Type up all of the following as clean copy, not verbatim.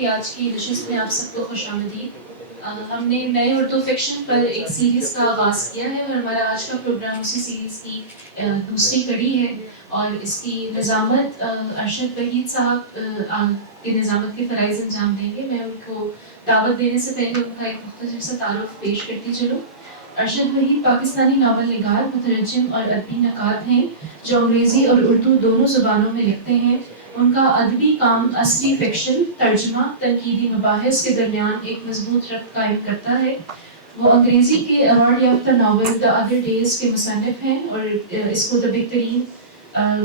کہ آج کی نشست میں آپ سب کو خوش آمدید۔ ہم نے نئے اردو فکشن پر ایک سیریز کا آغاز کیا ہے اور ہمارا آج کا پروگرام اسی سیریز کی دوسری کڑی ہے، اور اس کی نظامت ارشد وحید صاحب کے نظامت کے فرائض انجام دیں گے۔ میں ان کو دعوت دینے سے پہلے ان کا ایک مختصر سا تعارف پیش کرتی چلوں۔ ارشد وحید پاکستانی ناول نگار، مترجم اور ادبی نقاد ہیں جو انگریزی اور اردو دونوں زبانوں میں لکھتے ہیں۔ ان کا ادبی کام عصری فکشن، ترجمہ، تنقیدی مباحث کے درمیان ایک مضبوط ربط قائم کرتا ہے۔ وہ انگریزی کے ایوارڈ یافتہ ناول دا ادر ڈیز کے مصنف ہیں، اور اس کو دا بہترین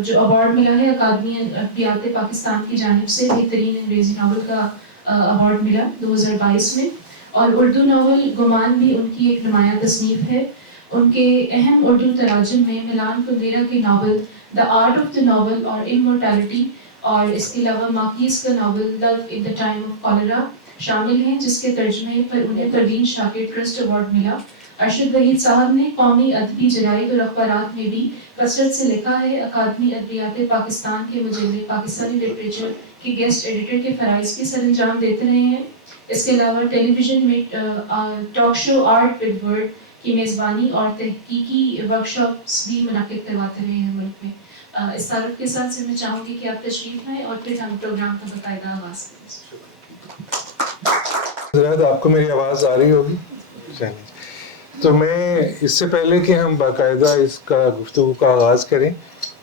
جو ایوارڈ ملا ہے اکادمی ادبیات پاکستان کی جانب سے، بہترین انگریزی ناول کا ایوارڈ ملا 2022 میں۔ اور اردو ناول گمان بھی ان کی ایک نمایاں تصنیف ہے۔ ان کے اہم اردو تراجم میں ملان کندیرا کے novel the art of the novel اور امورٹیلٹی، اور اس کے علاوہ ماکیز کا novel love in the time of cholera شامل ہیں، جس کے ترجمے پر انہیں پروین شاکر ٹرسٹ ایوارڈ ملا۔ ارشد وحید صاحب نے قومی ادبی جرائد اور اخبارات میں بھی کثرت سے لکھا ہے۔ اکادمی ادبیات پاکستان کے مجلے پاکستانی لٹریچر کے گیسٹ ایڈیٹر کے فرائض کے سر انجام دیتے رہے ہیں۔ اس کے علاوہ ٹیلی ویژن میں talk show art with word کی میزبانی اور تحقیقی ورکشاپس بھی منعقد کرواتے رہے ہیں ملک میں۔ اس تعارف کے ساتھ سے میں چاہوں گی کہ آپ تشریف لائیں اور پھر ہم پروگرام کا باقاعدہ آغاز کریں۔ حضرات، آپ کو میری آواز آ رہی ہوگی؟ تو میں اس سے پہلے کہ ہم باقاعدہ اس کا گفتگو کا آغاز کریں،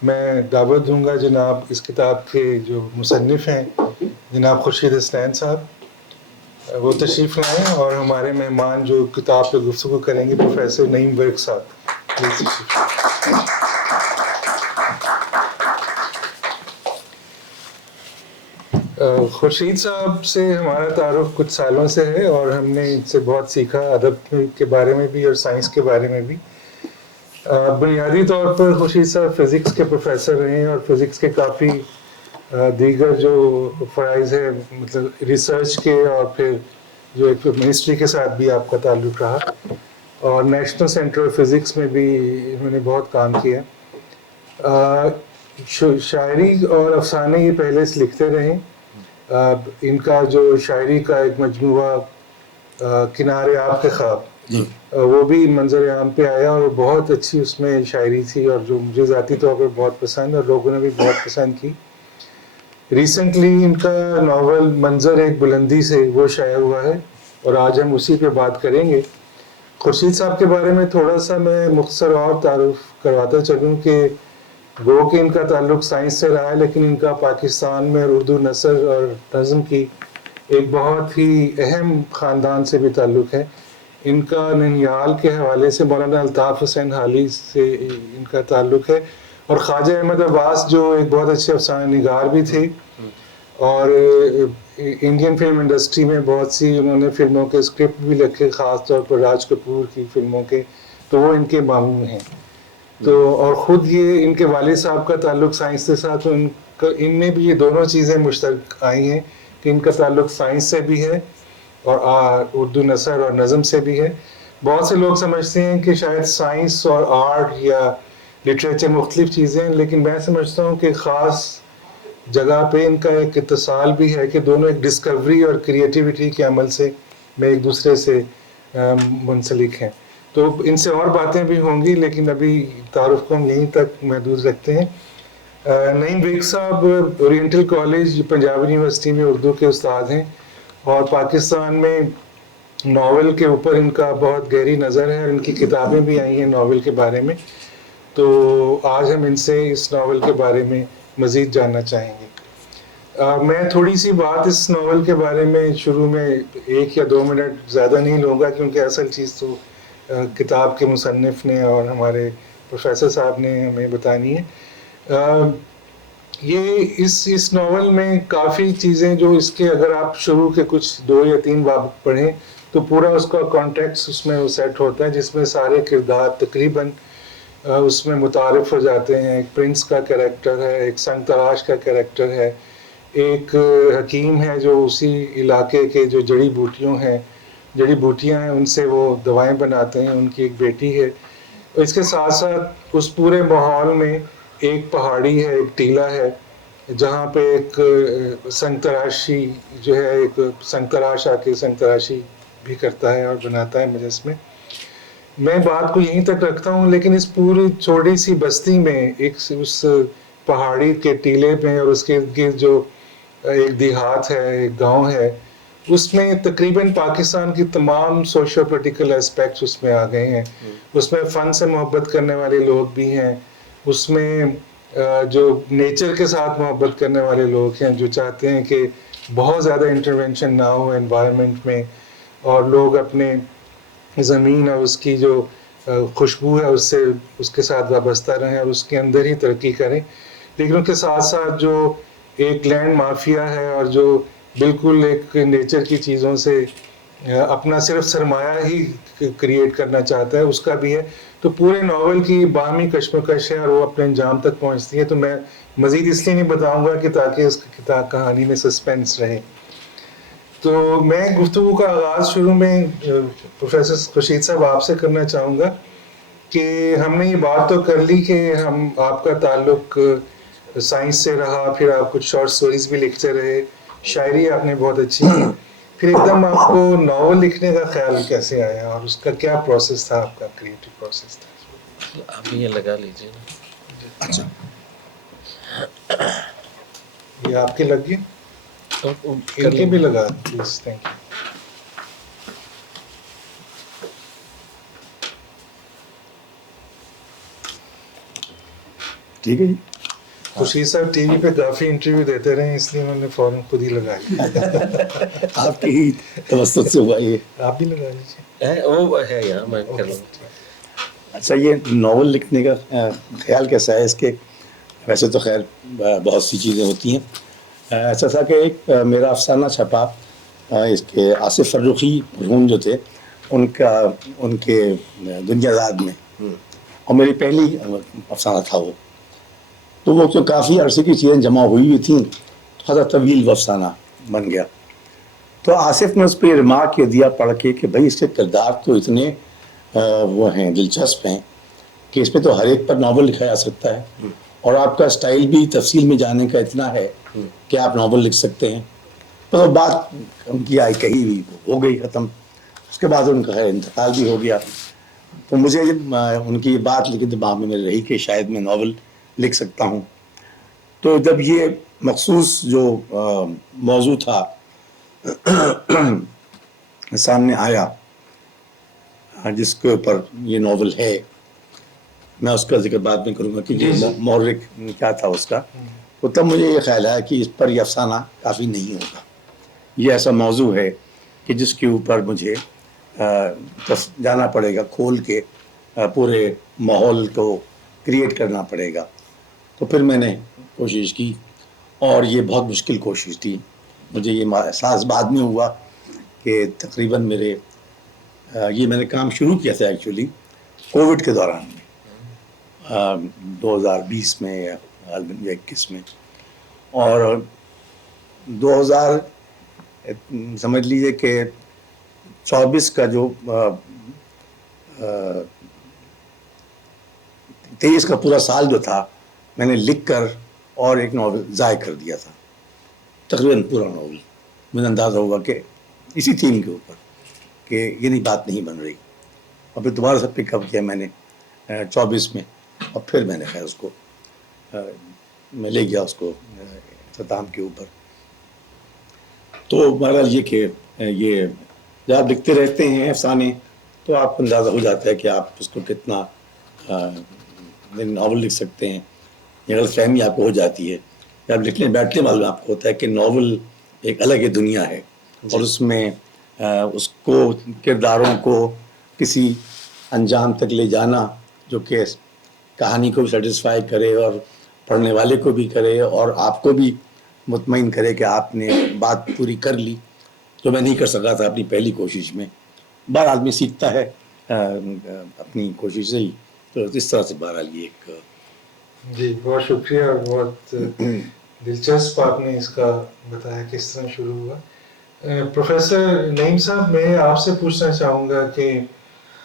میں دعوت دوں گا جناب اس کتاب کے جو مصنف ہیں جناب خورشید حسنین صاحب، وہ تشریف لائیں، اور ہمارے مہمان جو کتاب پہ گفتگو کریں گے پروفیسر نعیم ورک صاحب، پلیز تشریف لائیں۔ خورشید صاحب سے ہمارا تعارف کچھ سالوں سے ہے، اور ہم نے ان سے بہت سیکھا، ادب کے بارے میں بھی اور سائنس کے بارے میں بھی۔ بنیادی طور پر خورشید صاحب فزکس کے پروفیسر رہے ہیں، اور فزکس کے کافی دیگر جو فرائض ہے، مطلب ریسرچ کے، اور پھر جو ایک منسٹری کے ساتھ بھی آپ کا تعلق رہا، اور نیشنل سینٹر آف فزکس میں بھی انہوں نے بہت کام کیا۔ شاعری اور افسانے یہ پہلے سے لکھتے رہے۔ ان کا جو شاعری کا ایک مجموعہ کنارے آپ کے خواب، وہ بھی منظر عام پہ آیا، اور بہت اچھی اس میں شاعری تھی، اور جو مجھے ذاتی طور پر بہت پسند، اور لوگوں نے بھی بہت پسند کی۔ ریسنٹلی ان کا ناول منظر ایک بلندی سے وہ شائع ہوا ہے، اور آج ہم اسی پہ بات کریں گے۔ خورشید صاحب کے بارے میں تھوڑا سا میں مختصر اور تعارف کرواتا چلوں کہ گو کہ ان کا تعلق سائنس سے رہا ہے، لیکن ان کا پاکستان میں اردو نثر اور نظم کی ایک بہت ہی اہم خاندان سے بھی تعلق ہے۔ ان کا ننیال کے حوالے سے مولانا الطاف حسین حالی سے ان کا تعلق ہے، اور خواجہ احمد عباس جو ایک بہت اچھے افسانہ نگار بھی تھے، اور انڈین فلم انڈسٹری میں بہت سی انہوں نے فلموں کے اسکرپٹ بھی لکھے، خاص طور پر راج کپور کی فلموں کے، تو وہ ان کے ماموں ہیں۔ تو اور خود یہ ان کے والد صاحب کا تعلق سائنس کے ساتھ، ان میں بھی یہ دونوں چیزیں مشترک آئی ہیں کہ ان کا تعلق سائنس سے بھی ہے اور اردو نثر اور نظم سے بھی ہے۔ بہت سے لوگ سمجھتے ہیں کہ شاید سائنس اور آرٹ یا لٹریچر مختلف چیزیں ہیں، لیکن میں سمجھتا ہوں کہ خاص جگہ پہ ان کا ایک اتصال بھی ہے کہ دونوں ایک ڈسکوری اور کریٹیوٹی کے عمل سے میں ایک دوسرے سے منسلک ہیں۔ تو ان سے اور باتیں بھی ہوں گی، لیکن ابھی تعارف کو ہم یہیں تک محدود رکھتے ہیں۔ نعیم ورک صاحب اورینٹل کالج پنجاب یونیورسٹی میں اردو کے استاد ہیں، اور پاکستان میں ناول کے اوپر ان کا بہت گہری نظر ہے، اور ان کی کتابیں بھی آئی ہیں ناول کے بارے میں۔ تو آج ہم ان سے اس ناول کے بارے میں مزید جاننا چاہیں گے۔ میں تھوڑی سی بات اس ناول کے بارے میں شروع میں 1 یا 2 منٹ زیادہ نہیں لوں گا، کیونکہ اصل چیز تو کتاب کے مصنف نے اور ہمارے پروفیسر صاحب نے ہمیں بتانی ہے۔ یہ اس ناول میں کافی چیزیں جو اس کے اگر آپ شروع کے کچھ 2 یا 3 باب پڑھیں تو پورا اس کا کانٹیکس اس میں سیٹ ہوتا ہے، جس میں سارے کردار تقریباً اس میں متعارف ہو جاتے ہیں۔ ایک پرنس کا کریکٹر ہے، ایک سنگ تراش کا کریکٹر ہے، ایک حکیم ہے جو اسی علاقے کے جو جڑی بوٹیاں ہیں ان سے وہ دوائیں بناتے ہیں، ان کی ایک بیٹی ہے۔ اس کے ساتھ ساتھ اس پورے ماحول میں ایک پہاڑی ہے، ایک ٹیلہ ہے، جہاں پہ ایک سنگ تراشی جو ہے، ایک سنگ تراش آ کے سنگ تراشی بھی کرتا ہے اور بناتا ہے مجسمے. میں بات کو یہیں تک رکھتا ہوں، لیکن اس پوری چھوٹی سی بستی میں ایک اس پہاڑی کے ٹیلے پہ اور اس کے ارد گرد جو ایک دیہات ہے، ایک گاؤں ہے، اس میں تقریباً پاکستان کی تمام سوشل پولیٹیکل اسپیکٹس اس میں آ گئے ہیں. اس میں فن سے محبت کرنے والے لوگ بھی ہیں، اس میں جو نیچر کے ساتھ محبت کرنے والے لوگ ہیں، جو چاہتے ہیں کہ بہت زیادہ انٹرونشن نہ ہو انوائرمنٹ میں، اور لوگ اپنے زمین اور اس کی جو خوشبو ہے اس سے اس کے ساتھ وابستہ رہیں اور اس کے اندر ہی ترقی کریں. لیکن اس کے ساتھ ساتھ جو ایک لینڈ مافیا ہے اور جو بالکل ایک نیچر کی چیزوں سے اپنا صرف سرمایہ ہی کریٹ کرنا چاہتا ہے، اس کا بھی ہے. تو پورے ناول کی باہمی کشمکش ہے اور وہ اپنے انجام تک پہنچتی ہے. تو میں مزید اس لیے نہیں بتاؤں گا کہ تاکہ اس کتاب کہانی میں سسپینس رہے. تو میں گفتگو کا آغاز شروع میں پروفیسر خورشید صاحب آپ سے کرنا چاہوں گا کہ ہم نے یہ بات تو کر لی کہ آپ کا تعلق سائنس سے رہا، پھر آپ کچھ شارٹ سٹوریز بھی لکھتے رہے، شاعری آپ نے بہت اچھی کی، پھر ایک دم آپ کو ناول لکھنے کا خیال کیسے آیا اور اس کا کیا پروسیس تھا، آپ کا کریٹو پروسیس تھا؟ آپ یہ لگا لیجیے نا. اچھا یہ آپ کے لگ گئے، ان کے بھی لگا پلیز. Thank you. ٹھیک ہے جی. خورشید صاحب ٹی وی پہ کافی انٹرویو دیتے رہے، اس لیے انہوں نے فوراً خود ہی لگا لیا. آپ کی ہی توسط سے ہوا یہ. آپ بھی لگا لیجیے. وہ ہے یہاں میں کر لوں. اچھا، یہ ناول لکھنے کا خیال کیسا ہے؟ اس کے ویسے تو خیر بہت سی چیزیں ہوتی ہیں. ایسا تھا کہ ایک میرا افسانہ چھپا، اس کے آصف فرخی مرحوم جو تھے ان کے دنیا داد میں، اور میری پہلی افسانہ تھا وہ. تو وہ تو کافی عرصے کی چیزیں جمع ہوئی تھیں، تھوڑا طویل وہ افسانہ بن گیا. تو آصف نے اس پہ ریمارک یہ دیا پڑھ کے کہ بھائی اس کے کردار تو اتنے وہ ہیں، دلچسپ ہیں کہ اس پہ تو ہر ایک پر ناول لکھا جا سکتا ہے، اور آپ کا اسٹائل بھی تفصیل میں جانے کا اتنا ہے کہ آپ ناول لکھ سکتے ہیں. تو بات ان کی آئی کہی ہوئی ہو گئی ختم. اس کے بعد ان کا خیر انتقال بھی ہو گیا. تو مجھے ان کی بات لیکن دماغ میں میرے رہی کہ شاید میں ناول لکھ سکتا ہوں. تو جب یہ مخصوص جو موضوع تھا سامنے آیا جس کے اوپر یہ ناول ہے، میں اس کا ذکر بعد میں کروں گا کہ یہ محرک کیا تھا اس کا. تو تب مجھے یہ خیال آیا کہ اس پر یہ افسانہ کافی نہیں ہوگا. یہ ایسا موضوع ہے کہ جس کے اوپر مجھے جانا پڑے گا، کھول کے پورے ماحول کو کریٹ کرنا پڑے گا. تو پھر میں نے کوشش کی، اور یہ بہت مشکل کوشش تھی. مجھے یہ احساس بعد میں ہوا کہ تقریباً یہ میں نے کام شروع کیا تھا ایکچولی کووڈ کے دوران میں، 2020 میں یا 21 میں، اور 2000 سمجھ لیجیے کہ 24 کا جو 23 کا پورا سال جو تھا میں نے لکھ کر اور ایک ناول ضائع کر دیا تھا. تقریباً پورا ناول مجھے اندازہ ہوا کہ اسی تھیم کے اوپر کہ یہ نہیں بات نہیں بن رہی. اور پھر دوبارہ سے پک اپ کیا میں نے 24 میں، اور پھر میں نے خیر اس کو میں لے گیا اس کو اختتام کے اوپر. تو بہرحال یہ کہ یہ جب آپ لکھتے رہتے ہیں افسانے تو آپ کو اندازہ ہو جاتا ہے کہ آپ اس کو کتنا ناول لکھ سکتے ہیں. یہ غلط فہمی آپ کو ہو جاتی ہے. جب لکھنے بیٹھنے والے آپ کو ہوتا ہے کہ ناول ایک الگ ہی دنیا ہے، اور اس میں اس کو کرداروں کو کسی انجام تک لے جانا جو کہ کہانی کو بھی سیٹسفائی کرے اور پڑھنے والے کو بھی کرے اور آپ کو بھی مطمئن کرے کہ آپ نے بات پوری کر لی، جو میں نہیں کر سکا تھا اپنی پہلی کوشش میں. بہر آدمی سیکھتا ہے اپنی کوشش سے ہی. تو اس طرح سے بہرحال یہ ایک جی بہت شکریہ، بہت دلچسپ آپ نے اس کا بتایا کس طرح شروع ہوا. پروفیسر نعیم صاحب، میں آپ سے پوچھنا چاہوں گا کہ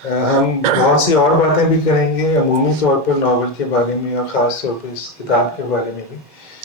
ہم بہت سی اور باتیں بھی کریں گے عمومی طور پر ناول کے بارے میں اور خاص طور پر اس کتاب کے بارے میں بھی،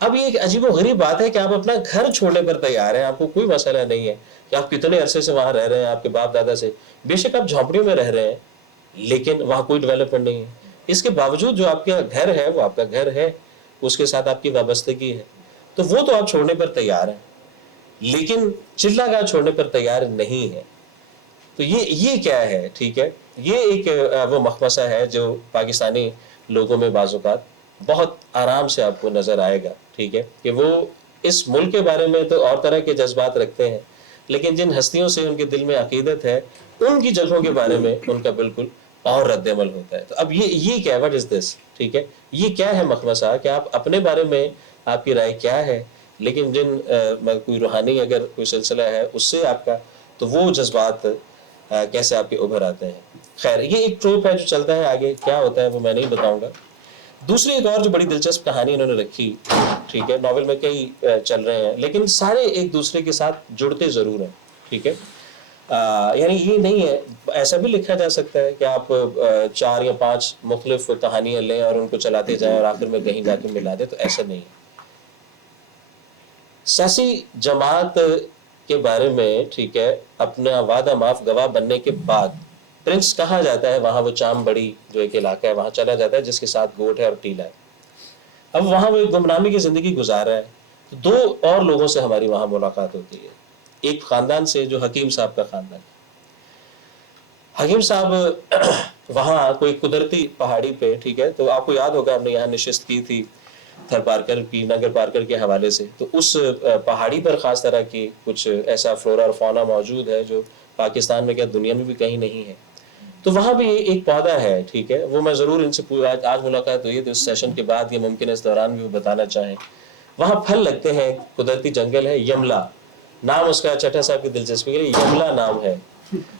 اب یہ ایک عجیب و غریب بات ہے کہ آپ اپنا گھر چھوڑنے پر تیار ہیں, آپ کو کوئی مسئلہ نہیں ہے کہ آپ کتنے عرصے سے وہاں رہ رہے ہیں, آپ کے باپ دادا سے, بے شک آپ جھونپڑیوں میں رہ رہے ہیں لیکن وہاں کوئی ڈیولپمنٹ نہیں ہے. اس کے باوجود جو آپ کا گھر ہے وہ آپ کا گھر ہے, اس کے ساتھ آپ کی وابستگی ہے, تو وہ تو آپ چھوڑنے پر تیار ہیں لیکن چلہ گاہ چھوڑنے پر تیار نہیں ہے. تو یہ کیا ہے؟ ٹھیک ہے, یہ ایک وہ مخمصہ ہے جو پاکستانی لوگوں میں بعض اوقات بہت آرام سے آپ کو نظر آئے گا. ٹھیک ہے, کہ وہ اس ملک کے بارے میں تو اور طرح کے جذبات رکھتے ہیں لیکن جن ہستیوں سے ان کے دل میں عقیدت ہے ان کی جگہوں کے بارے میں ان کا بالکل اور رد عمل ہوتا ہے. تو اب یہ کیا, وٹ از دس؟ ٹھیک ہے, یہ کیا ہے مخمصہ کہ آپ اپنے بارے میں آپ کی رائے کیا ہے لیکن جن کوئی روحانی اگر کوئی سلسلہ ہے اس سے آپ کا, تو وہ جذبات کیسے آپ کے ابھر آتے ہیں. خیر, یہ ایک ٹروپ ہے جو چلتا ہے, آگے کیا ہوتا ہے وہ میں نہیں بتاؤں گا. دوسری ایک اور جو بڑی دلچسپ کہانی انہوں نے رکھی, ٹھیک ہے, ناول میں کئی چل رہے ہیں لیکن سارے ایک دوسرے کے ساتھ جڑتے ضرور ہیں. ٹھیک ہے, یعنی یہ نہیں ہے, ایسا بھی لکھا جا سکتا ہے کہ آپ 4 یا 5 مختلف کہانیاں لیں اور ان کو چلاتے جائیں اور آخر میں کہیں جا کے ملا دیں, تو ایسا نہیں ہے. سیاسی جماعت کے بارے میں, ٹھیک ہے, اپنا وعدہ معاف گواہ بننے کے بعد پرنس کہا جاتا ہے, وہاں وہ چام بڑی جو ایک علاقہ ہے وہاں چلا جاتا ہے جس کے ساتھ گوٹ ہے اور ٹیلا ہے. اب وہاں وہ ایک گمنامی کی زندگی گزار رہا ہے. تو 2 اور لوگوں سے ہماری وہاں ملاقات ہوتی ہے. ایک خاندان سے جو حکیم صاحب کا خاندان ہے. حکیم صاحب وہاں کوئی قدرتی پہاڑی پہ, ٹھیک ہے, تو آپ کو یاد ہوگا ہم نے یہاں نشست کی تھی تھر پارکر کی, نگر پارکر کے حوالے سے. تو اس پہاڑی پر خاص طرح کی کچھ ایسا فلورا اور فونا موجود ہے جو پاکستان میں کیا دنیا میں بھی کہیں نہیں ہے. تو وہاں بھی ایک پودا ہے, ٹھیک ہے, وہ میں ضرور ان سے آج ملاقات ہوئی تو اس سیشن کے بعد یا ممکن اس دوران بھی وہ بتانا چاہیں. وہاں پھل لگتے ہیں, قدرتی جنگل ہے, یملا نام اس کا, چٹھا صاحب کی دلچسپی کے لیے یملا نام ہے.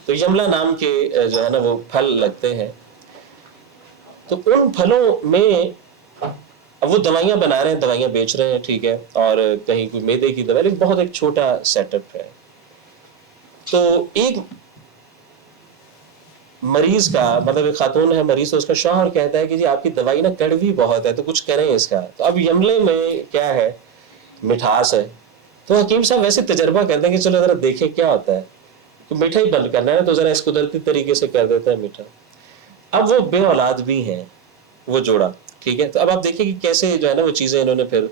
تو یملا نام کے جو ہے نا وہ پھل لگتے ہیں. تو ان پھلوں میں اب وہ دوائیاں بنا رہے ہیں, دوائیاں بیچ رہے ہیں, ٹھیک ہے, اور کہیں کوئی میدے کی دوائی, بہت ایک چھوٹا سیٹ اپ ہے. تو ایک مریض کا, مطلب ایک خاتون ہے مریض, تو اس کا شوہر کہتا ہے کہ جی آپ کی دوائی نا کڑوی بہت ہے تو کچھ کریں اس کا. تو اب یملے میں کیا ہے, مٹھاس ہے. تو حکیم صاحب ویسے تجربہ کرتے ہیں کہ چلو ذرا دیکھیں کیا ہوتا ہے, تو میٹھا ہی بند کرنا ہے تو ذرا اس قدرتی طریقے سے کر دیتا ہے میٹھا. اب وہ بے اولاد بھی ہیں وہ جوڑا, ٹھیک ہے. تو اب آپ دیکھیں کہ کیسے جو ہے نا وہ چیزیں انہوں نے پھر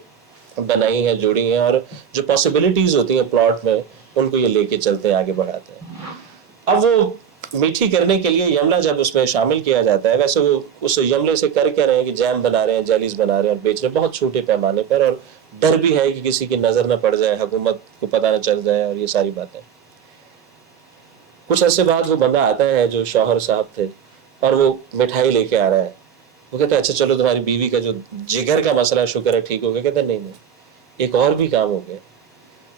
بنائی ہیں, جوڑی ہیں, اور جو پاسبلٹیز ہوتی ہیں پلاٹ میں ان کو یہ لے کے چلتے ہیں, آگے بڑھاتے ہیں. اب وہ میٹھی کرنے کے لیے یملا جب اس میں شامل کیا جاتا ہے, ویسے وہ اس یملے سے کر کے رہے ہیں کہ جیم بنا رہے ہیں, جیلیز بنا رہے ہیں اور بیچ رہے ہیں بہت چھوٹے پیمانے پر, اور ڈر بھی ہے کہ کسی کی نظر نہ پڑ جائے, حکومت کو پتہ نہ چل جائے, اور یہ ساری باتیں. کچھ عرصے بعد وہ بندہ آتا ہے جو شوہر صاحب تھے, اور وہ مٹھائی لے کے آ رہا ہے. وہ کہتا ہے اچھا چلو تمہاری بیوی کا جو جگر کا مسئلہ شکر ہے ٹھیک ہو گیا. کہتا ہے نہیں, ایک اور بھی کام ہو گیا.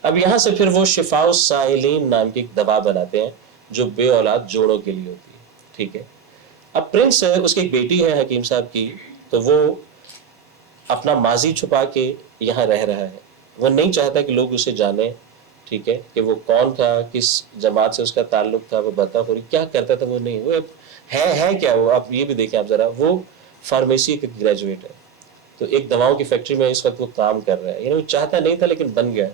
اب یہاں سے پھر وہ شفاء السائلین نام کی ایک دوا بناتے ہیں جو بے اولاد جوڑوں کے لیے ہوتی ہے, ٹھیک ہے. اب پرنس, اس کی ایک بیٹی ہے حکیم صاحب کی, تو وہ اپنا ماضی چھپا کے یہاں رہ رہا ہے. وہ نہیں چاہتا کہ لوگ اسے جانیں, ٹھیک ہے, کہ وہ کون تھا, کس جماعت سے اس کا تعلق تھا, وہ بتا پوری کیا کرتا تھا وہ نہیں, وہ ہے کیا وہ. آپ یہ بھی دیکھیں, آپ ذرا, وہ فارمیسی کا گریجویٹ ہے, تو ایک دواؤں کی فیکٹری میں اس وقت وہ کام کر رہا ہے. یعنی وہ چاہتا نہیں تھا لیکن بن گیا.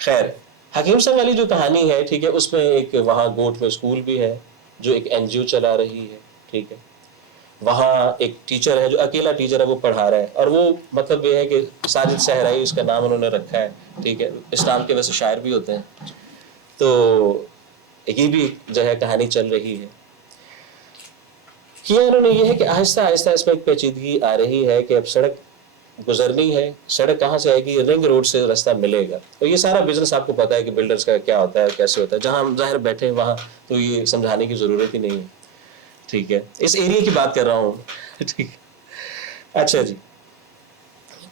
خیر, حکیم صاحب والی جو کہانی ہے, ٹھیک ہے, اس میں ایک وہاں گوٹ میں اسکول بھی ہے جو ایک این جی او چلا رہی ہے, ٹھیک ہے. وہاں ایک ٹیچر ہے جو اکیلا ٹیچر ہے, وہ پڑھا رہا ہے, اور وہ مطلب یہ ہے کہ ساجد صحرائی اس کا نام انہوں نے رکھا ہے, ٹھیک ہے. اسلام کے ویسے شاعر بھی ہوتے ہیں. تو یہ بھی جو ہے کہانی چل رہی ہے. کیا انہوں نے یہ ہے کہ آہستہ آہستہ اس میں ایک پیچیدگی آ رہی ہے کہ اب سڑک گزرنی ہے. سڑک کہاں سے آئے گی؟ رنگ روڈ سے راستہ ملے گا. تو یہ سارا بزنس آپ کو پتا ہے کہ بلڈرز کا کیا ہوتا ہے, کیسے ہوتا ہے. جہاں ہم ظاہر بیٹھے ہیں وہاں تو یہ سمجھانے کی ضرورت ہی نہیں ہے, ٹھیک ہے. اس ایریے کی بات کر رہا ہوں, ٹھیک. اچھا جی,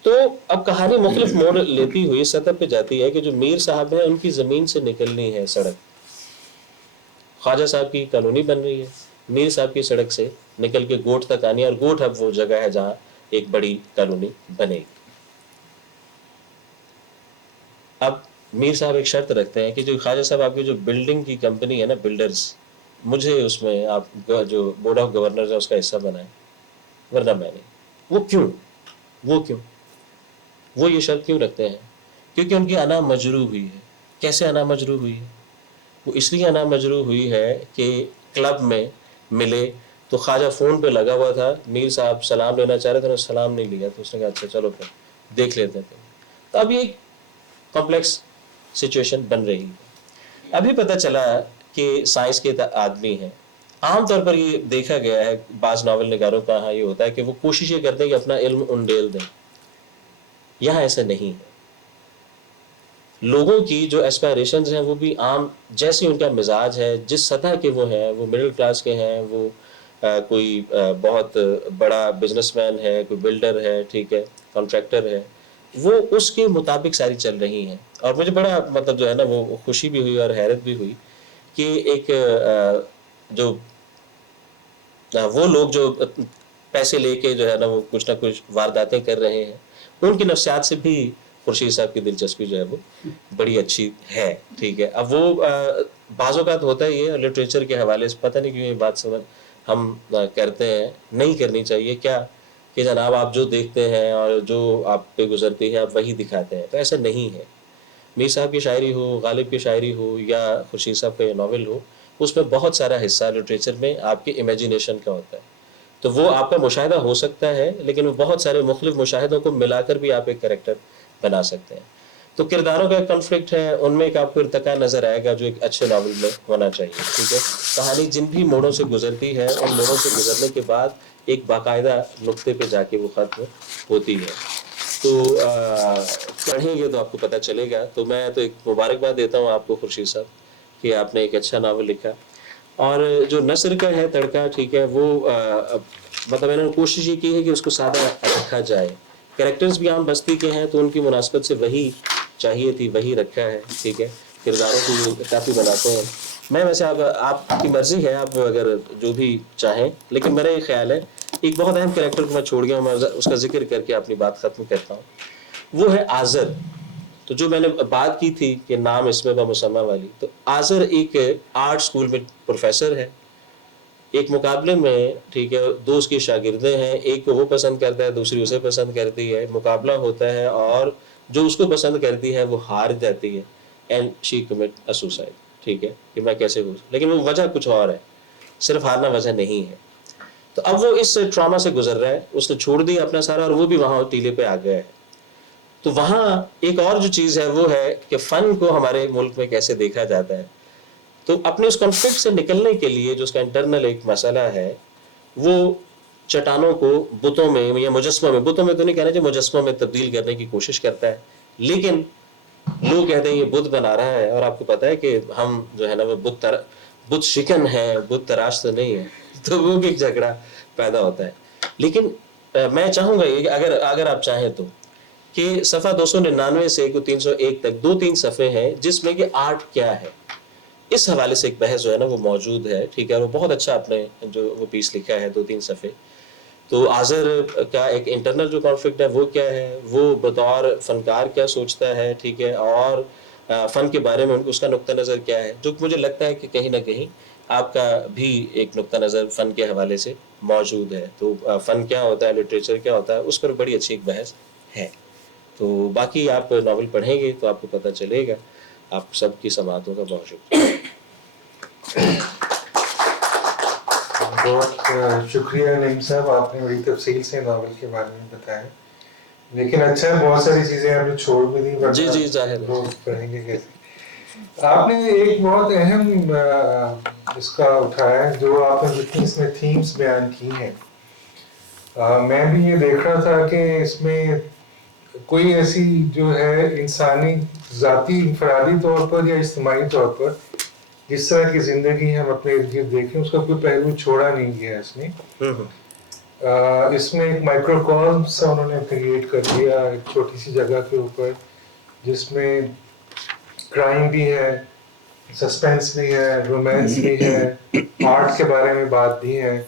تو اب کہانی مختلف موڑ لیتی ہوئی سطح پہ جاتی ہے کہ جو میر صاحب ہیں ان کی زمین سے نکلنی ہے سڑک. خواجہ صاحب کی کالونی بن رہی ہے, میر صاحب کی سڑک سے نکل کے گوٹ تک آنی ہے, اور گوٹ اب وہ جگہ ہے جہاں ایک بڑی کالونی بنے گی. اب میر صاحب ایک شرط رکھتے ہیں کہ جو خواجہ صاحب آپ کی جو بلڈنگ کی کمپنی ہے نا, بلڈرز, مجھے اس میں آپ جو بورڈ آف گورنرز ہے اس کا حصہ بنائیں, ورنہ میں نہیں. وہ کیوں؟ وہ یہ شرط کیوں رکھتے ہیں؟ کیونکہ ان کی انا مجروح ہوئی ہے. کیسے انا مجروح ہوئی ہے؟ وہ اس لیے انا مجروح ہوئی ہے کہ کلب میں ملے تو خواجہ فون پہ لگا ہوا تھا, میر صاحب سلام لینا چاہ رہے تھے, انہوں نے سلام نہیں لیا, تو اس نے کہا اچھا چلو پھر دیکھ لیتے تھے. تو اب یہ کمپلیکس سچویشن بن رہی ہے. ابھی پتہ چلا کہ سائنس کے آدمی ہیں. عام طور پر یہ دیکھا گیا ہے بعض ناول نگاروں کا ہاں یہ ہوتا ہے کہ وہ کوشش یہ کرتے ہیں کہ اپنا علم انڈیل دیں. یہاں ایسا نہیں ہے. لوگوں کی جو ایسپائریشنز ہیں وہ بھی عام, جیسے ان کا مزاج ہے, جس سطح کے وہ ہیں, وہ مڈل کلاس کے ہیں, وہ کوئی بہت بڑا بزنس مین ہے, کوئی بلڈر ہے, ٹھیک ہے, کانٹریکٹر ہے, وہ اس کے مطابق ساری چل رہی ہیں. اور مجھے بڑا مطلب جو ہے نا وہ خوشی بھی ہوئی اور حیرت بھی ہوئی کہ ایک جو وہ لوگ جو پیسے لے کے جو ہے نا وہ کچھ نہ کچھ وارداتیں کر رہے ہیں, ان کی نفسیات سے بھی خورشید صاحب کی دلچسپی جو ہے وہ بڑی اچھی ہے. ٹھیک ہے, اب وہ بعض اوقات ہوتا ہے یہ لٹریچر کے حوالے سے پتہ نہیں کیوں یہ بات سمجھ ہم کرتے ہیں, نہیں کرنی چاہیے کیا کہ جناب آپ جو دیکھتے ہیں اور جو آپ پہ گزرتی ہے آپ وہی دکھاتے ہیں. تو ایسا نہیں ہے. میر صاحب کی شاعری ہو, غالب کی شاعری ہو, یا خورشید صاحب کا یہ ناول ہو, اس میں بہت سارا حصہ لٹریچر میں آپ کی امیجینیشن کا ہوتا ہے. تو وہ آپ کا مشاہدہ ہو سکتا ہے, لیکن وہ بہت سارے مختلف مشاہدوں کو ملا کر بھی آپ ایک کریکٹر بنا سکتے ہیں. تو کرداروں کا ایک کنفلکٹ ہے, ان میں ایک آپ کو ارتقا نظر آئے گا جو ایک اچھے ناول میں ہونا چاہیے. ٹھیک ہے, کہانی جن بھی موڑوں سے گزرتی ہے ان موڑوں سے گزرنے کے بعد ایک باقاعدہ نقطے پہ جا کے وہ ختم ہوتی ہے. تو پڑھیں گے تو آپ کو پتہ چلے گا. تو میں تو ایک مبارکباد دیتا ہوں آپ کو خورشید صاحب کہ آپ نے ایک اچھا ناول لکھا. اور جو نثر کا ہے تڑکا, ٹھیک ہے, وہ مطلب میں نے کوشش یہ کی ہے کہ اس کو سادہ رکھا جائے. کریکٹرز بھی عام بستی کے ہیں تو ان کی مناسبت سے وہی چاہیے تھی, وہی رکھا ہے. ٹھیک ہے, کرداروں کو کافی بناتے ہیں. میں ویسے آپ کی مرضی ہے, آپ اگر جو بھی چاہیں, لیکن میرا یہ خیال ہے ایک بہت اہم کریکٹر کو میں چھوڑ گیا ہوں, میں اس کا ذکر کر کے اپنی بات ختم کرتا ہوں. وہ ہے آذر. تو جو میں نے بات کی تھی کہ نام اس میں بمسمہ والی, تو آذر ایک آرٹ سکول میں پروفیسر ہے. ایک مقابلے میں, ٹھیک ہے, دو اس کی شاگردیں ہیں, ایک کو وہ پسند کرتا ہے, دوسری اسے پسند کرتی ہے. مقابلہ ہوتا ہے اور جو اس کو پسند کرتی ہے وہ ہار جاتی ہے, and she commit a suicide. ٹھیک ہے, کہ میں کیسے ہوں, لیکن وہ وجہ کچھ اور ہے, صرف ہارنا وجہ نہیں ہے. تو اب وہ اس ٹراما سے گزر رہا ہے, اس نے چھوڑ دیا اپنا سارا اور وہ بھی وہاں ٹیلے پہ آ گیا ہے. تو وہاں ایک اور جو چیز ہے وہ ہے کہ فن کو ہمارے ملک میں کیسے دیکھا جاتا ہے. تو اپنے اس کنفلکٹ سے نکلنے کے لیے جو اس کا انٹرنل ایک مسئلہ ہے, وہ چٹانوں کو بتوں میں یا مجسموں میں, بتوں میں تو نہیں کہنا چاہیے, مجسموں میں تبدیل کرنے کی کوشش کرتا ہے. لیکن لوگ کہتے ہیں یہ بت بنا رہا ہے, اور آپ کو پتا ہے کہ ہم جو ہے نا وہ بت شکن ہے, بت تراش تو نہیں ہے. تو وہ بھی ایک جھگڑا پیدا ہوتا ہے. لیکن میں چاہوں گا یہ کہ اگر آپ چاہیں تو کہ صفحہ 299 سے 301 تک 2-3 صفحے ہیں جس میں کہ آرٹ کیا ہے, اس حوالے سے ایک بحث جو ہے نا وہ موجود ہے. ٹھیک ہے, وہ بہت اچھا آپ نے جو وہ پیس لکھا ہے 2-3 صفحے. تو آذر کا ایک انٹرنل جو کانفلکٹ ہے وہ کیا ہے, وہ بطور فنکار کیا سوچتا ہے, ٹھیک ہے, اور فن کے بارے میں اس کا نقطہ نظر کیا ہے, جو مجھے لگتا ہے کہ کہیں نہ کہیں آپ کا بھی ایک نقطہ نظر فن کے حوالے سے موجود ہے. تو فن کیا ہوتا ہے, لٹریچر کیا ہوتا ہے, اس پر بڑی اچھی ایک بحث ہے. تو باقی آپ ناول پڑھیں گے تو آپ کو پتہ چلے گا. آپ سب کی سماعتوں کا بہت شکریہ. بہت شکریہ نعیم صاحب, آپ نے بڑی تفصیل سے ناول کے بارے میں بتایا. لیکن اچھا ہے بہت ساری چیزیں آپ نے چھوڑ بھی دی, جی ظاہر ہے. لوگ پڑھیں گے کیسے. آپ نے ایک بہت اہم اس کا اٹھایا ہے, جو آپ نے جتنی اس میں تھیمز بیان کی ہیں. میں بھی یہ دیکھ رہا تھا کہ اس میں کوئی ایسی جو ہے انسانی ذاتی انفرادی طور پر یا اجتماعی طور پر جس طرح کی زندگی ہم اپنے ارد گرد دیکھیں, اس کا کوئی پہلو چھوڑا نہیں گیا اس میں. اس میں ایک مائکرو سا انہوں نے کریٹ کر دیا ایک چھوٹی سی جگہ کے اوپر, جس میں کرائم بھی ہے, سسپینس بھی ہے, رومانس بھی ہے, آرٹ کے بارے میں بات بھی ہے,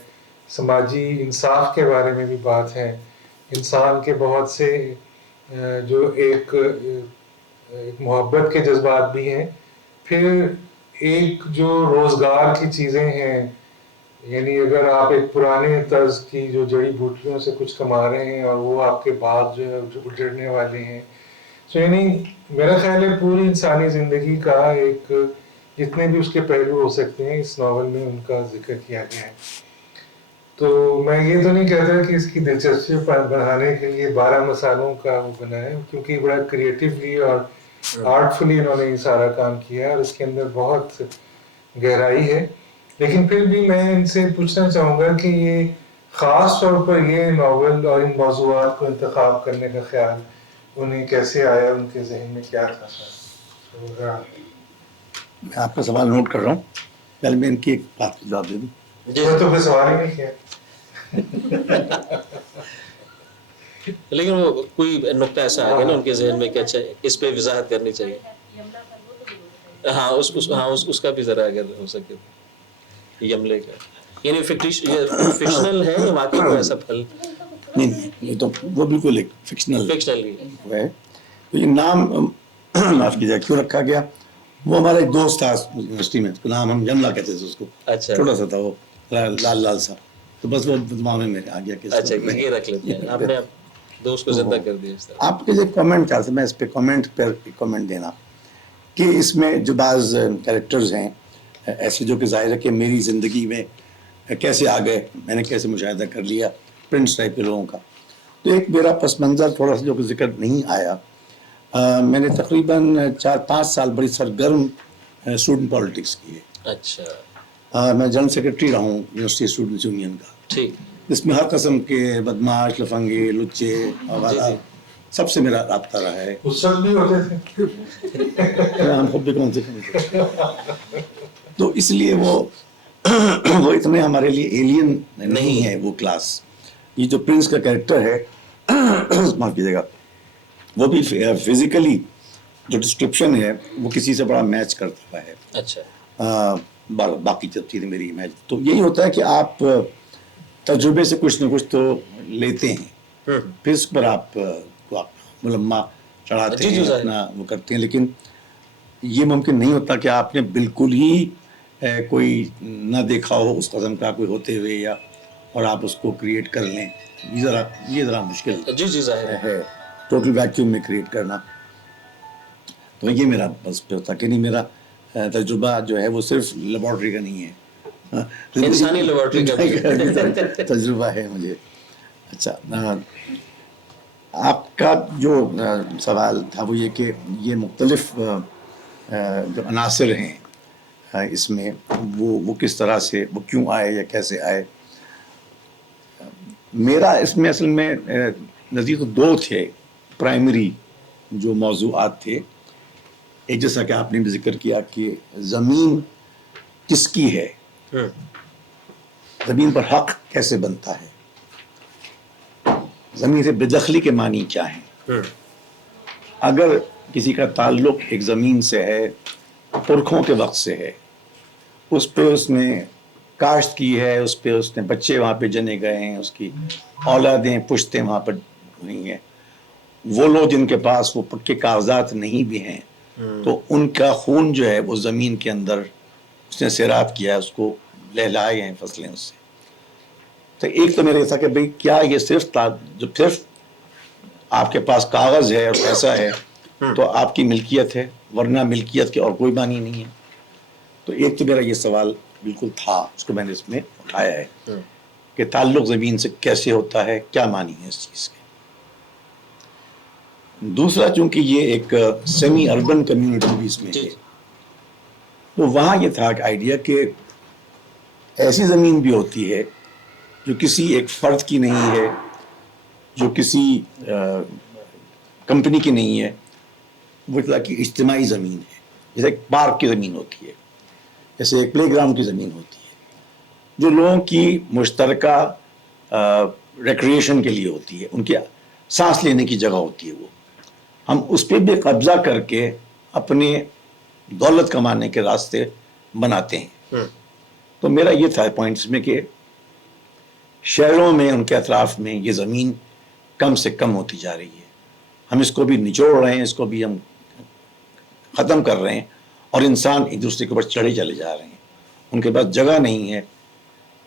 سماجی انصاف کے بارے میں بھی بات ہے, انسان کے بہت سے جو ایک محبت کے جذبات بھی ہیں, پھر ایک جو روزگار کی چیزیں ہیں, یعنی اگر آپ ایک پرانے طرز کی جو جڑی بوٹیوں سے کچھ کما رہے ہیں اور وہ آپ کے بعد جو ہے اجڑنے والے ہیں، سو یعنی میرا خیال ہے پوری انسانی زندگی کا ایک جتنے بھی اس کے پہلو ہو سکتے ہیں اس ناول میں ان کا ذکر کیا گیا ہے. تو میں یہ تو نہیں کہتا کہ اس کی دلچسپی بڑھانے کے لیے 12 مسالوں کا وہ بنا ہے، کیونکہ بڑا کریٹیولی اور آرٹفلی انہوں نے یہ سارا کام کیا ہے اور اس کے اندر بہت گہرائی ہے. لیکن پھر بھی میں ان سے پوچھنا چاہوں گا کہ یہ خاص طور پر یہ ناول اور ان موضوعات کو انتخاب کرنے کا خیال انہیں کیسے آیا، ان کے ذہن میں کیا تھا؟ میں آپ کا سوال نوٹ کر رہا ہوں، پہلے میں ان کی ایک بات کا جواب دے دوں. میں تو کوئی سوال ہی نہیں کیا. لیکن وہ کوئی نقطہ ایسا آ گیا نا ان کے ذہن میں کہ اچھا اس پہ وضاحت کرنی چاہیے. ہاں اس کا بھی ذرا اگر ہو سکے یملے کا، یعنی فکشنل ہے یا واقعی کوئی ایسا پھل؟ نہیں، یہ تو وہ بالکل ایک فکشنل ہی ہے. تو یہ نام معاف کیجیے کیوں رکھا گیا، وہ ہمارا ایک دوست تھا یونیورسٹی میں، اس کا نام ہم جملہ کہتے تھے اس کو. اچھا، چھوٹا سا تھا وہ، لال سا، تو بس وہ دماغ میں میرے آ گیا کہ اچھا یہ رکھ لیتے ہیں. آپ نے دوست کو زندہ کر دیا اس طرح. آپ کے جو کامنٹ کیا تھا، میں اس پہ کامنٹ دینا کہ اس میں جو بعض کریکٹرز ہیں ایسے جو کہ ظاہر ہے کہ میری زندگی میں کیسے آ گئے، میں نے کیسے مشاہدہ کر لیا پرنس ٹائپ کے لوگوں کا. تو ایک میرا پس منظر تھوڑا سا جو کہ ذکر نہیں آیا، میں نے تقریباً 4-5 سال بڑی سرگرم اسٹوڈنٹ پالیٹکس کی ہے. اچھا، میں جنرل سیکرٹری رہا ہوں یونیورسٹی اسٹوڈنٹس یونین کا. ٹھیک. اس میں ہر قسم کے بدماش، لفنگے، لچے اور سب سے میرا رابطہ رہا ہے. اس وقت بھی ہوتے تھے. ہم خود بھی کون سے. تو اس لیے وہ اتنے ہمارے لیے ایلین نہیں ہے وہ کلاس. یہ جو پرنس کا کیریکٹر ہے معاف کیجیے گا، وہ بھی فزیکلی جو ڈسکرپشن ہے وہ کسی سے بڑا میچ کرتا ہوا ہے. اچھا، باقی جب چیزیں میری امیج تو یہی ہوتا ہے کہ آپ تجربے سے کچھ نہ کچھ تو لیتے ہیں، پھر اس پر آپ ملمہ چڑھاتے ہیں، اپنا وہ کرتے ہیں. لیکن یہ ممکن نہیں ہوتا کہ آپ نے بالکل ہی کوئی نہ دیکھا ہو اس قسم کا کوئی ہوتے ہوئے یا اور آپ اس کو کریٹ کر لیں. یہ ذرا مشکل ہے ٹوٹل ویکیوم میں کریٹ کرنا. تو یہ میرا بس پہ ہوتا کہ نہیں، میرا تجربہ جو ہے وہ صرف لیبارٹری کا نہیں ہے، انسانی لیبارٹری کا تجربہ ہے مجھے. اچھا، آپ کا جو سوال تھا وہ یہ کہ یہ مختلف جو عناصر ہیں اس میں وہ کس طرح سے وہ کیوں آئے یا کیسے آئے. میرا اس میں اصل میں نظیر تو 2 تھے پرائمری جو موضوعات تھے. ایک جیسا کہ آپ نے بھی ذکر کیا کہ زمین کس کی ہے، زمین پر حق کیسے بنتا ہے، زمین سے بے دخلی کے معنی کیا ہیں. اگر کسی کا تعلق ایک زمین سے ہے، پرکھوں کے وقت سے ہے، اس پہ اس نے کاشت کی ہے، اس پہ اس نے بچے وہاں پہ جنے گئے ہیں، اس کی اولادیں پشتیں وہاں پر ہوئی ہیں، وہ لوگ جن کے پاس وہ پکے کاغذات نہیں بھی ہیں تو ان کا خون جو ہے وہ زمین کے اندر اس نے سیراب کیا ہے، اس کو لہلائے ہیں فصلیں اس سے. تو ایک تو میرا یہ تھا کہ بھئی کیا یہ صرف آپ کے پاس کاغذ ہے اور پیسہ ہے تو آپ کی ملکیت ہے، ورنہ ملکیت کے اور کوئی معنی نہیں ہے. تو ایک تو میرا یہ سوال بالکل تھا، اس کو میں نے اس میں اٹھایا ہے کہ تعلق زمین سے کیسے ہوتا ہے، کیا معنی ہے اس چیز کے. دوسرا، چونکہ یہ ایک سیمی اربن کمیونٹی بھی اس میں ہے، تو وہاں یہ تھا کہ آئیڈیا کہ ایسی زمین بھی ہوتی ہے جو کسی ایک فرد کی نہیں ہے، جو کسی کمپنی کی نہیں ہے، وہ اطلاع کی اجتماعی زمین ہے. جیسے ایک پارک کی زمین ہوتی ہے، جیسے ایک پلے گراؤنڈ کی زمین ہوتی ہے، جو لوگوں کی مشترکہ ریکریشن کے لیے ہوتی ہے، ان کی سانس لینے کی جگہ ہوتی ہے. وہ ہم اس پہ بھی قبضہ کر کے اپنے دولت کمانے کے راستے بناتے ہیں. تو میرا یہ تھا پوائنٹ اس میں کہ شہروں میں ان کے اطراف میں یہ زمین کم سے کم ہوتی جا رہی ہے، ہم اس کو بھی نچوڑ رہے ہیں، اس کو بھی ہم ختم کر رہے ہیں، اور انسان ایک دوسرے کے اوپر چڑھے چلے جا رہے ہیں. ان کے پاس جگہ نہیں ہے،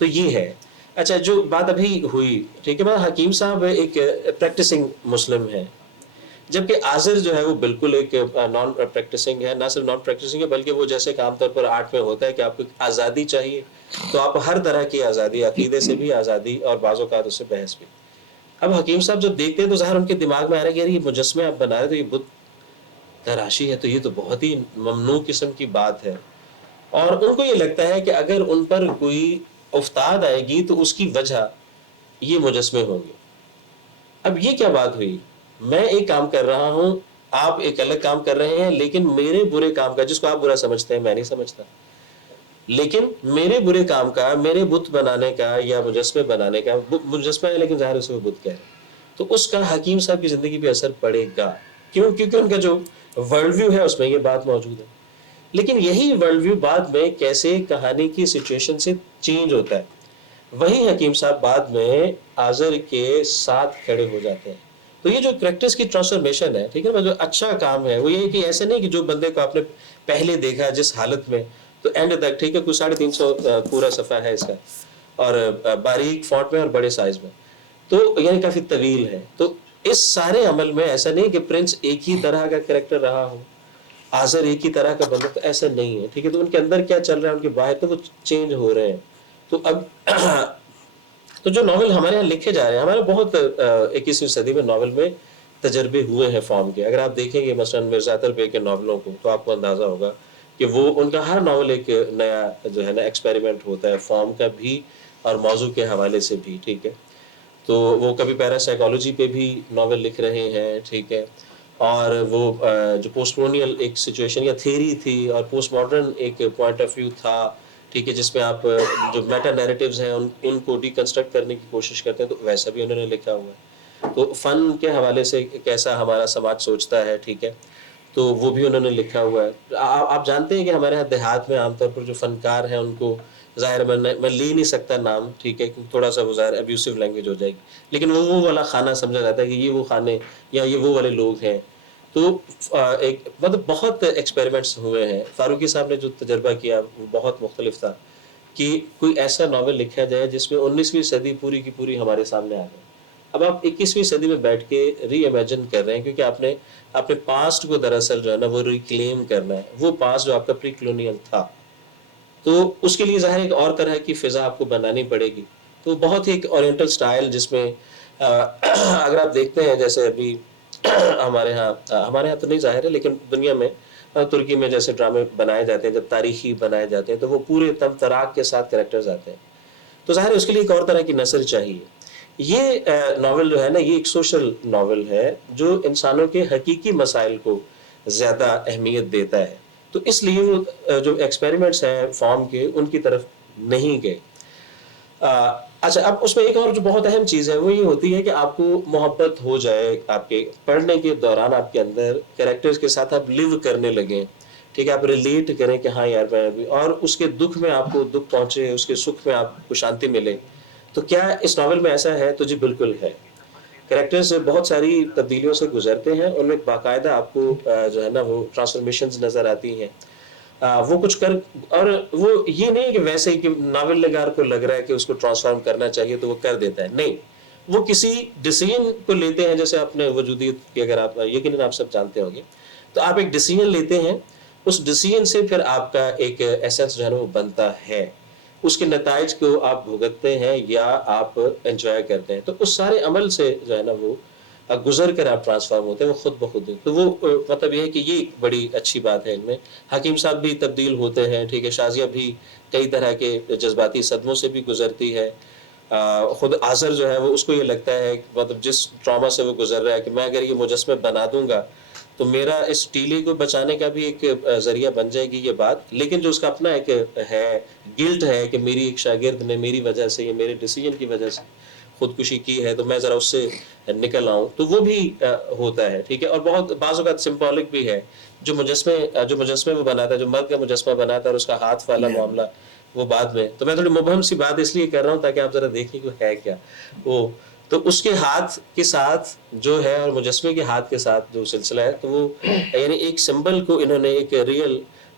تو یہ ہے. اچھا جو بات ابھی ہوئی ٹھیک ہے، حکیم صاحب ایک پریکٹسنگ مسلم ہے، جبکہ آذر جو ہے وہ بالکل ایک نان پریکٹسنگ ہے. نہ صرف نان پریکٹسنگ ہے بلکہ وہ جیسے کہ عام طور پر آرٹ میں ہوتا ہے کہ آپ کو آزادی چاہیے، تو آپ ہر طرح کی آزادی، عقیدے سے بھی آزادی اور بعض اوقات اس سے بحث بھی. اب حکیم صاحب جب دیکھتے ہیں تو ظاہر ان کے دماغ میں آ رہا ہے کہ یار یہ مجسمے آپ بنا رہے تو یہ بت تراشی ہے، تو یہ تو بہت ہی ممنوع قسم کی بات ہے. اور ان کو یہ لگتا ہے کہ اگر ان پر کوئی افتاد آئے گی تو اس کی وجہ یہ مجسمے ہوں گے. اب یہ کیا بات ہوئی؟ میں ایک کام کر رہا ہوں، آپ ایک الگ کام کر رہے ہیں، لیکن میرے برے کام کا، جس کو آپ برا سمجھتے ہیں میں نہیں سمجھتا، لیکن میرے برے کام کا، میرے بت بنانے کا یا مجسمے بنانے کا، مجسمہ ہے لیکن ظاہر اسے وہ بت کہہ رہے ہیں، تو اس کا حکیم صاحب کی زندگی پہ اثر پڑے گا. کیوں؟ کیونکہ ان کا جو ورلڈ ویو ہے اس میں یہ بات موجود ہے. لیکن یہی ورلڈ ویو بعد میں کیسے کہانی کی سچویشن سے چینج ہوتا ہے. وہی حکیم صاحب بعد میں آذر کے ساتھ کھڑے ہو جاتے ہیں. تو یہ جو کریکٹرز کی ٹرانسفارمیشن ہے ٹھیک ہے، جو اچھا کام ہے وہ یہ کہ ایسے نہیں کہ جو بندے کو آپ نے پہلے دیکھا جس حالت میں تو اینڈ تک ٹھیک ہے، کوئی 350 پورا صفحہ ہے اس کا اور باریک فونٹ میں اور بڑے سائز میں، تو یعنی کافی طویل ہے. تو اس سارے عمل میں ایسا نہیں کہ پرنس ایک ہی طرح کا کریکٹر رہا ہو، آذر ایک ہی طرح کا بندہ، تو ایسا نہیں ہے ٹھیک ہے. تو ان کے اندر کیا چل رہا ہے، ان کے باہر تو وہ چینج ہو رہے ہیں. تو اب تو جو ناول ہمارے یہاں لکھے جا رہے ہیں، ہمارے بہت 21ویں صدی میں ناول میں تجربے ہوئے ہیں فارم کے. اگر آپ دیکھیں گے مثلا مرزا اطہر بے کے ناولوں کو تو آپ کو اندازہ ہوگا کہ وہ ان کا ہر ناول ایک نیا جو ہے نا ایکسپیریمنٹ ہوتا ہے، فارم کا بھی اور موضوع کے حوالے سے بھی ٹھیک ہے. تو وہ کبھی پیرا سائیکالوجی پہ بھی ناول لکھ رہے ہیں ٹھیک ہے، اور وہ جو پوسٹ کولونیل ایک سچویشن یا تھیری تھی اور پوسٹ ماڈرن ایک پوائنٹ آف ویو تھا ٹھیک ہے، جس میں آپ جو میٹا نیریٹیوز ہیں ان کو ڈیکنسٹرکٹ کرنے کی کوشش کرتے ہیں، تو ویسا بھی انہوں نے لکھا ہوا ہے. تو فن کے حوالے سے کیسا ہمارا سماج سوچتا ہے ٹھیک ہے، تو وہ بھی انہوں نے لکھا ہوا ہے. آپ جانتے ہیں کہ ہمارے یہاں دیہات میں عام طور پر جو فنکار ہیں ان کو ظاہر میں لے نہیں سکتا نام ٹھیک ہے، کیونکہ تھوڑا سا وہ ظاہر ابیوسو لینگویج ہو جائے گی، لیکن وہ والا خانہ سمجھا جاتا ہے کہ یہ وہ خانے یا یہ وہ والے لوگ ہیں. تو ایک مطلب بہت ایکسپیریمنٹس ہوئے ہیں. فاروقی صاحب نے جو تجربہ کیا وہ بہت مختلف تھا کہ کوئی ایسا ناول لکھا جائے جس میں 19ویں صدی پوری کی پوری ہمارے سامنے آ گئی. اب آپ 21ویں صدی میں بیٹھ کے ری امیجن کر رہے ہیں، کیونکہ آپ نے اپنے پاسٹ کو دراصل جو ہے نا وہ ریکلیم کرنا ہے، وہ پاسٹ جو آپ کا پری کلونیل تھا. تو اس کے لیے ظاہر ایک اور طرح کی فضا آپ کو بنانی پڑے گی. تو بہت ہی ایک اورینٹل سٹائل جس میں اگر آپ دیکھتے ہیں جیسے ابھی ہمارے ہاں تو نہیں ظاہر ہے لیکن دنیا میں ترکی میں جیسے ڈرامے بنائے جاتے ہیں، جب تاریخی بنائے جاتے ہیں تو وہ پورے تم تراک کے ساتھ کریکٹرز آتے ہیں. تو ظاہر ہے اس کے لیے ایک اور طرح کی نثر چاہیے. یہ ناول جو ہے نا یہ ایک سوشل ناول ہے جو انسانوں کے حقیقی مسائل کو زیادہ اہمیت دیتا ہے. تو اس لیے وہ جو ایکسپیریمنٹس ہیں فارم کے ان کی طرف نہیں گئے. اچھا اب اس میں ایک اور جو بہت اہم چیز ہے وہ یہ ہوتی ہے کہ آپ کو محبت ہو جائے، آپ کے پڑھنے کے دوران آپ کے اندر کریکٹرز کے ساتھ آپ لیو کرنے لگیں ٹھیک ہے، آپ ریلیٹ کریں کہ ہاں یار میں بھی، اور اس کے دکھ میں آپ کو دکھ پہنچے، اس کے سکھ میں آپ کو شانتی ملے. تو کیا اس ناول میں ایسا ہے؟ تو جی بالکل ہے. کریکٹرز بہت ساری تبدیلیوں سے گزرتے ہیں، ان میں باقاعدہ آپ کو جو ہے نا وہ ٹرانسفارمیشنز نظر آتی ہیں. وہ کچھ کر، اور وہ یہ نہیں کہ ویسے ہی کہ ناول نگار کو لگ رہا ہے کہ اس کو ٹرانسفارم کرنا چاہیے تو وہ کر دیتا ہے، نہیں، وہ کسی ڈیسیژن کو لیتے ہیں. جیسے اپنے وجودیت کی اگر آپ یقیناً آپ سب جانتے ہوں گے، تو آپ ایک ڈیسیژن لیتے ہیں، اس ڈیسیژن سے پھر آپ کا ایک ایسنس جو ہے نا وہ بنتا ہے، اس کے نتائج کو آپ بھگتتے ہیں یا آپ انجوائے کرتے ہیں. تو اس سارے عمل سے جو ہے نا وہ گزر کر آپ ٹرانسفارم ہوتے ہیں، وہ خود بخود. تو وہ مطلب یہ ہے کہ یہ ایک بڑی اچھی بات ہے ان میں. حکیم صاحب بھی تبدیل ہوتے ہیں ٹھیک ہے، شازیہ بھی کئی طرح کے جذباتی صدموں سے بھی گزرتی ہے. خود آذر جو ہے وہ اس کو یہ لگتا ہے مطلب جس ٹراما سے وہ گزر رہا ہے کہ میں اگر یہ مجسمے بنا دوں گا تو میرا اس ٹیلے کو بچانے کا بھی ایک ذریعہ بن جائے گی یہ بات، لیکن جو اس کا اپنا ایک ہے گلٹ ہے کہ میری ایک شاگرد نے میری وجہ سے یا میرے ڈیسیژن کی وجہ سے خودکشی کی ہے تو میں ذرا اس سے نکل آؤں. تو وہ بھی ہوتا ہے ٹھیک ہے. اور بہت بعض اوقات سمبولک بھی ہے، جو مجسمے وہ بناتا ہے، جو مرد کا مجسمہ بناتا ہے اور اس کا ہاتھ والا معاملہ وہ بعد میں. تو میں تھوڑی مبہم سی بات اس لیے کر رہا ہوں تاکہ آپ ذرا دیکھیں کہ ہے کیا وہ. تو اس کے ہاتھ کے ساتھ جو ہے اور مجسمے کے ہاتھ کے ساتھ جو سلسلہ ہے، تو وہ یعنی ایک سمبل کو انہوں نے ایک ریئل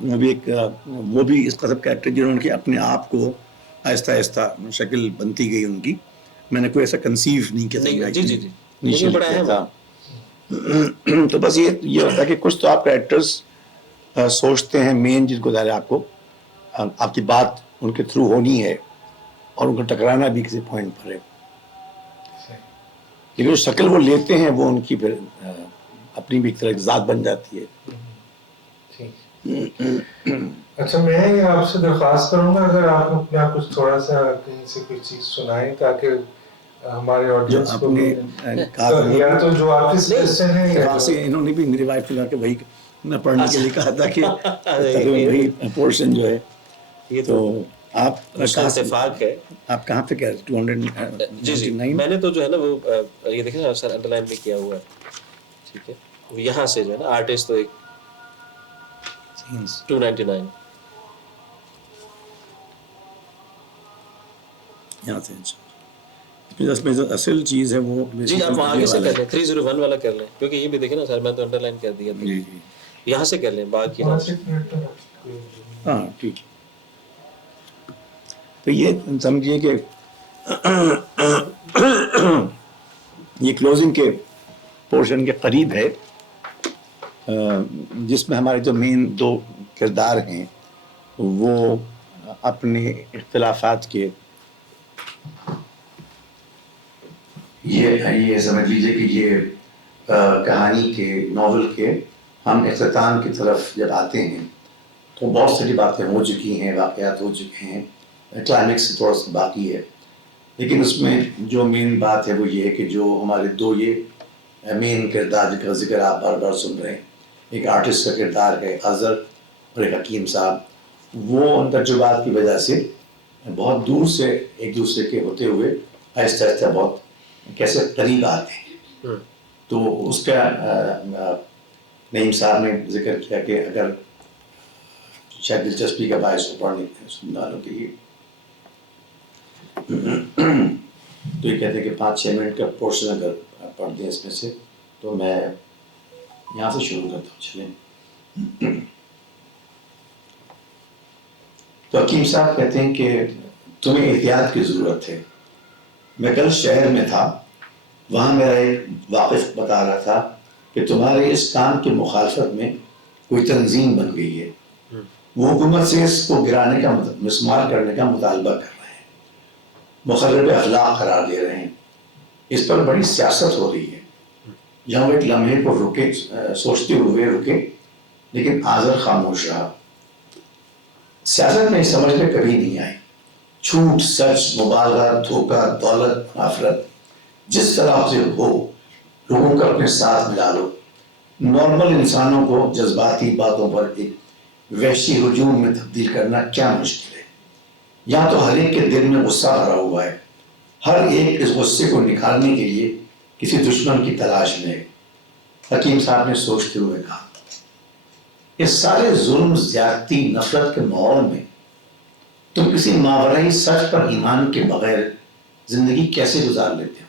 وہ بھی اس قسم کریکٹر جنہوں نے اپنے آپ کو آہستہ آہستہ شکل بنتی گئی ان کی. میں نے کوئی ایسا کنسیو نہیں کیا تھا. جی جی جی یہ بڑا اہم تھا. تو بس یہ ہوتا ہے کہ کچھ تو آپ کریکٹرز سوچتے ہیں مین جن کو ظاہر آپ کو آپ کی بات ان کے تھرو ہونی ہے اور ان کو ٹکرانا بھی کسی پوائنٹ پر ہے. لیکن جو شکل وہ لیتے ہیں وہ ان کی پھر اپنی بھی ایک طرح کی ذات بن جاتی ہے. اچھا میں آپ سے درخواست کروں گا اگر آپ اپنا کچھ تھوڑا سا کہیں سے کوئی چیز سنائیں تاکہ ہمارے آڈینس کو یا تو جو آپ کے سجیشن ہے انہوں نے بھی میری وائف کو کہ بھائی میں پڑھنے کے لیے کہا تھا کہ وہی پورشن جو ہے یہ تو آپ اتفاق ہے. آپ کہاں پہ کہہ رہے 299؟ جی جی میں نے تو جو ہے نا وہ یہ دیکھیں نا سر انڈر لائن بھی کیا ہوا ہے. ٹھیک ہے یہاں سے جو ہے نا آرٹسٹ تو ایک 299 یہاں سے میں جو اصل چیز ہے وہ جی آپ وہاں آگے سے کر لیں 301 والا کر لیں کیونکہ یہ بھی دیکھیں نا سر میں تو انڈر لائن کر دیا تھا. یہاں سے کر لیں باقی ہاں ٹھیک. تو یہ سمجھیے کہ یہ کلوزنگ کے پورشن کے قریب ہے جس میں ہمارے جو مین دو کردار ہیں وہ اپنے اختلافات کے یہ سمجھ لیجیے کہ یہ کہانی کے ناول کے ہم اختتام کی طرف جب آتے ہیں تو بہت ساری باتیں ہو چکی ہیں واقعات ہو چکے ہیں کلائمیکس سے تھوڑا سا باقی ہے. لیکن اس میں جو مین بات ہے وہ یہ ہے کہ جو ہمارے دو یہ مین کردار کا ذکر آپ بار بار سن رہے ہیں ایک آرٹسٹ کا کردار ہے اظہر اور ایک حکیم صاحب وہ ان تجربات کی وجہ سے بہت دور سے ایک دوسرے کے ہوتے ہوئے آہستہ آہستہ بہت کیسے قریب آتے ہیں. تو اس کا نعیم صاحب نے ذکر کیا کہ اگر شاید دلچسپی کا باعث ہو پڑھنے سننے والوں کے لیے تو یہ کہتے ہیں کہ 5-6 منٹ کا پورشن اگر پڑھ دیں اس میں سے تو میں یہاں سے شروع کرتا ہوں. چلیں. تو حکیم صاحب کہتے ہیں کہ تمہیں احتیاط کی ضرورت ہے. میں کل شہر میں تھا وہاں میرا ایک واقف بتا رہا تھا کہ تمہارے اس کام کی مخالفت میں کوئی تنظیم بن گئی ہے. وہ حکومت سے اس کو گرانے کا مسمار کرنے کا مطالبہ کر رہے ہیں مخرب اخلاق قرار دے رہے ہیں. اس پر بڑی سیاست ہو رہی ہے. جہاں وہ ایک لمحے کو رکے سوچتے ہوئے رکے لیکن آذر خاموش رہا. سیاست میں سمجھ میں کبھی نہیں آئی. جھوٹ سچ مبالغہ دھوکہ دولت نفرت جس طرح سے ہو لوگوں کو اپنے ساتھ ملا لو. نارمل انسانوں کو جذباتی باتوں پر ایک وحشی ہجوم میں تبدیل کرنا کیا مشکل ہے. یہاں تو ہر ایک کے دل میں غصہ بھرا ہوا ہے. ہر ایک اس غصے کو نکالنے کے لیے کسی دشمن کی تلاش میں ہے. حکیم صاحب نے سوچتے ہوئے کہا اس سارے ظلم زیادتی نفرت کے ماحول میں تم کسی ماورائی سچ پر ایمان کے بغیر زندگی کیسے گزار لیتے ہو؟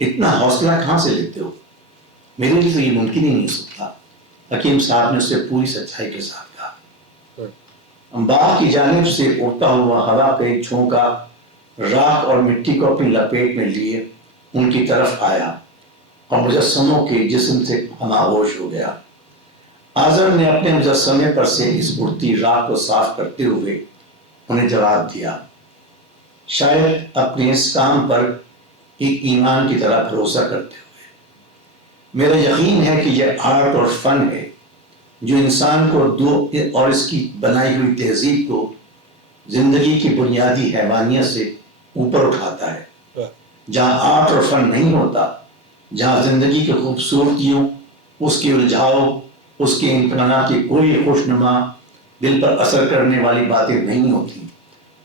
اتنا حوصلہ کہاں سے لیتے ہو؟ میرے لیے تو یہ ممکن ہی نہیں سکتا. حکیم صاحب نے اسے پوری سچائی کے ساتھ کہا. باغ کی جانب سے اڑتا ہوا ہوا کا ایک جھونکا راکھ اور مٹی کو اپنی لپیٹ میں لیے ان کی طرف آیا اور مجسموں کے جسم سے خاموش ہو گیا. آذر نے اپنے مجسمے پر سے اس اڑتی راکھ کو صاف کرتے ہوئے انہیں جواب دیا شاید اپنے اس کام پر ایک ایمان کی طرح بھروسہ کرتے ہوئے. میرا یقین ہے کہ یہ آرٹ اور فن ہے جو انسان کو اور اس کی بنائی ہوئی تہذیب کو زندگی کی بنیادی حیوانیت سے اوپر اٹھاتا ہے. جہاں آرٹ اور فن نہیں ہوتا جہاں زندگی کی خوبصورتیوں اس کے الجھاؤ اس کے امکانات کی کوئی خوشنما دل پر اثر کرنے والی باتیں نہیں ہوتی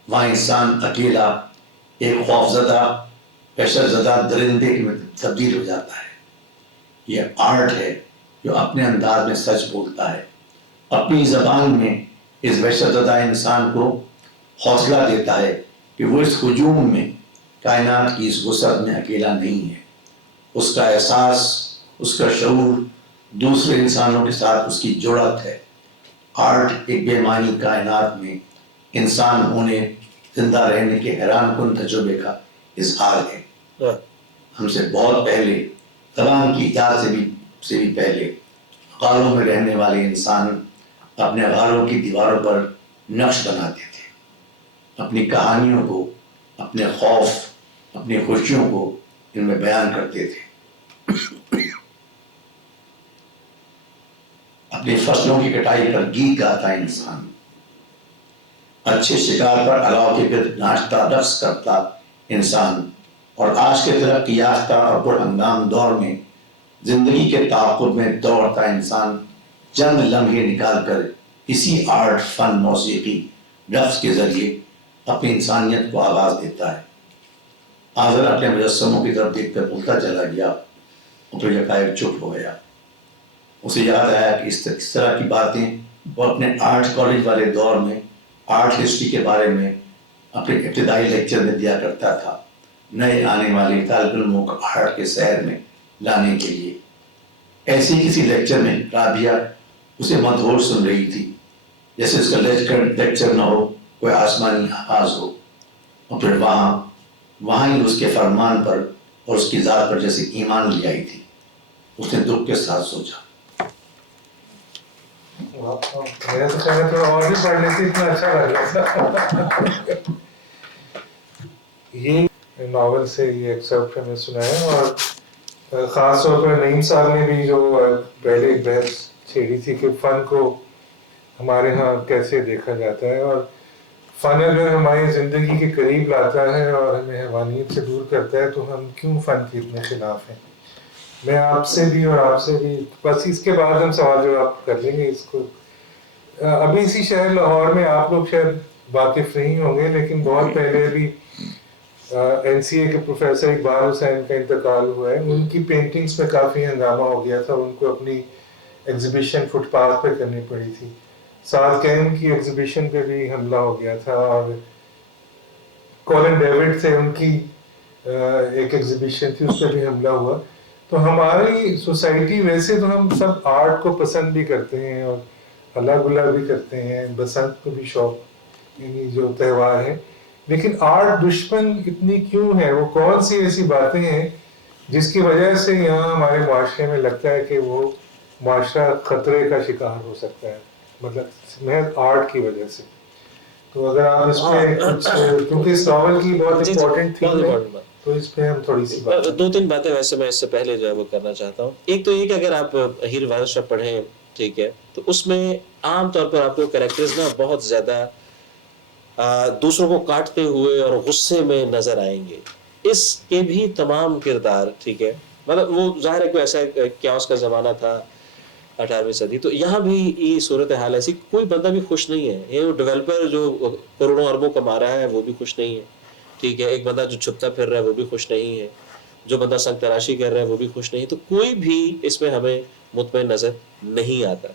وہاں انسان اکیلا ایک خوفزدہ وحشت زدہ درندے میں تبدیل ہو جاتا ہے. یہ آرٹ ہے جو اپنے انداز میں سچ بولتا ہے اپنی زبان میں اس وحشت زدہ انسان کو حوصلہ دیتا ہے کہ وہ اس ہجوم میں کائنات کی اس وسعت میں اکیلا نہیں ہے. اس کا احساس اس کا شعور دوسرے انسانوں کے ساتھ اس کی جڑت ہے. آرٹ ایک بے معنی کائنات میں انسان ہونے زندہ رہنے کے حیران کن تجربے کا اظہار ہے۔ ہم سے بہت پہلے، زبان کی ایجاد سے بھی پہلے غاروں میں رہنے والے انسان اپنے غاروں کی دیواروں پر نقش بناتے تھے، اپنی کہانیوں کو، اپنے خوف، اپنی خوشیوں کو ان میں بیان کرتے تھے۔ اپنی فصلوں کی کٹائی پر گیت گاتا انسان، اچھے شکار پر الاؤ کے گرد ناشتہ رقص کرتا انسان، اور آج کے ترقی یافتہ اور پر ہنگام دور میں زندگی کے تعاقب میں دوڑتا انسان چند لمحے نکال کر اسی آرٹ، فن، موسیقی، رقص کے ذریعے اپنی انسانیت کو آواز دیتا ہے۔ آزر اپنے مجسموں کی طرف دیکھ کر بولتا چلا گیا اور پھر یکایک چپ ہو گیا۔ اسے یاد آیا کہ اس طرح کی باتیں وہ اپنے آرٹ کالج والے دور میں آرٹ ہسٹری کے بارے میں اپنے ابتدائی لیکچر میں دیا کرتا تھا، نئے آنے والے طالب علموں کو آرٹ کے سیر میں لانے کے لیے۔ ایسے کسی لیکچر میں رابعہ اسے مدہوش سن رہی تھی، جیسے اس کا لیکچر نہ ہو، کوئی آسمانی آواز ہو، اور پھر وہاں ہی اس کے فرمان پر اور اس کی ذات پر جیسے ایمان لے آئی تھی۔ اس نے دکھ کے ساتھ سوچا۔ میرا تو خیال ہے تھوڑا اور بھی پڑھ لیتے اتنا اچھا لگ رہا تھا۔ یہ ناول سے یہ ایکسرپٹ ہمیں سنا ہے، اور خاص طور پر نعیم صاحب نے بھی جو پہلے ایک بحث چھیڑی تھی کہ فن کو ہمارے ہاں کیسے دیکھا جاتا ہے، اور فن اگر ہماری زندگی کے قریب لاتا ہے اور ہمیں حیوانیت سے دور کرتا ہے تو ہم کیوں فن کے اتنے خلاف ہیں؟ میں آپ سے بھی اور آپ سے بھی بس اس کے بعد ہم سوال جواب کر لیں گے اس کو۔ ابھی اسی شہر لاہور میں آپ لوگ شاید واقف نہیں ہوں گے، لیکن بہت پہلے بھی NCA کے پروفیسر اقبال حسین کا انتقال ہوا ہے۔ ان کی پینٹنگز میں کافی ہنگامہ ہو گیا تھا، ان کو اپنی ایگزیبیشن فٹ پاتھ پہ کرنی پڑی تھی۔ ساتھ کین کی ایگزیبیشن پہ بھی حملہ ہو گیا تھا، اور کولن ڈیوڈ سے ان کی ایک ایگزیبیشن تھی، اس پہ بھی حملہ ہوا۔ تو ہماری سوسائٹی ویسے تو ہم سب آرٹ کو پسند بھی کرتے ہیں اور اللہ گلا بھی کرتے ہیں، بسنت کو بھی شوق، یعنی جو تہوار ہے، لیکن آرٹ دشمن اتنی کیوں ہے؟ وہ کون سی ایسی باتیں ہیں جس کی وجہ سے یہاں ہمارے معاشرے میں لگتا ہے کہ وہ معاشرہ خطرے کا شکار ہو سکتا ہے، مطلب محض آرٹ کی وجہ سے؟ تو اگر آپ اس پہ کچھ، کیونکہ اس ناول کی بہت امپورٹنٹ تھیم ہے، تو اس پہ ہم تھوڑی سی بات، دو تین باتیں ویسے میں اس سے پہلے جو ہے وہ کرنا چاہتا ہوں۔ ایک تو یہ کہ اگر آپ ہیر وارث پڑھیں، ٹھیک ہے، تو اس میں عام طور پر آپ کو کریکٹرز نا بہت زیادہ دوسروں کو کاٹتے ہوئے اور غصے میں نظر آئیں گے۔ اس کے بھی تمام کردار، ٹھیک ہے، مطلب وہ ظاہر ہے کوئی ایسا کیاس کا زمانہ تھا 18ویں صدی، تو یہاں بھی یہ صورتحال ایسی، کوئی بندہ بھی خوش نہیں ہے۔ یہ ڈیولپر جو کروڑوں اربوں کما رہا ہے وہ بھی خوش نہیں ہے، ٹھیک ہے، ایک بندہ جو چھپتا پھر رہا ہے وہ بھی خوش نہیں ہے، جو بندہ سنگ تراشی کر رہا ہے وہ بھی خوش نہیں، تو کوئی بھی اس میں ہمیں مطمئن نظر نہیں آتا۔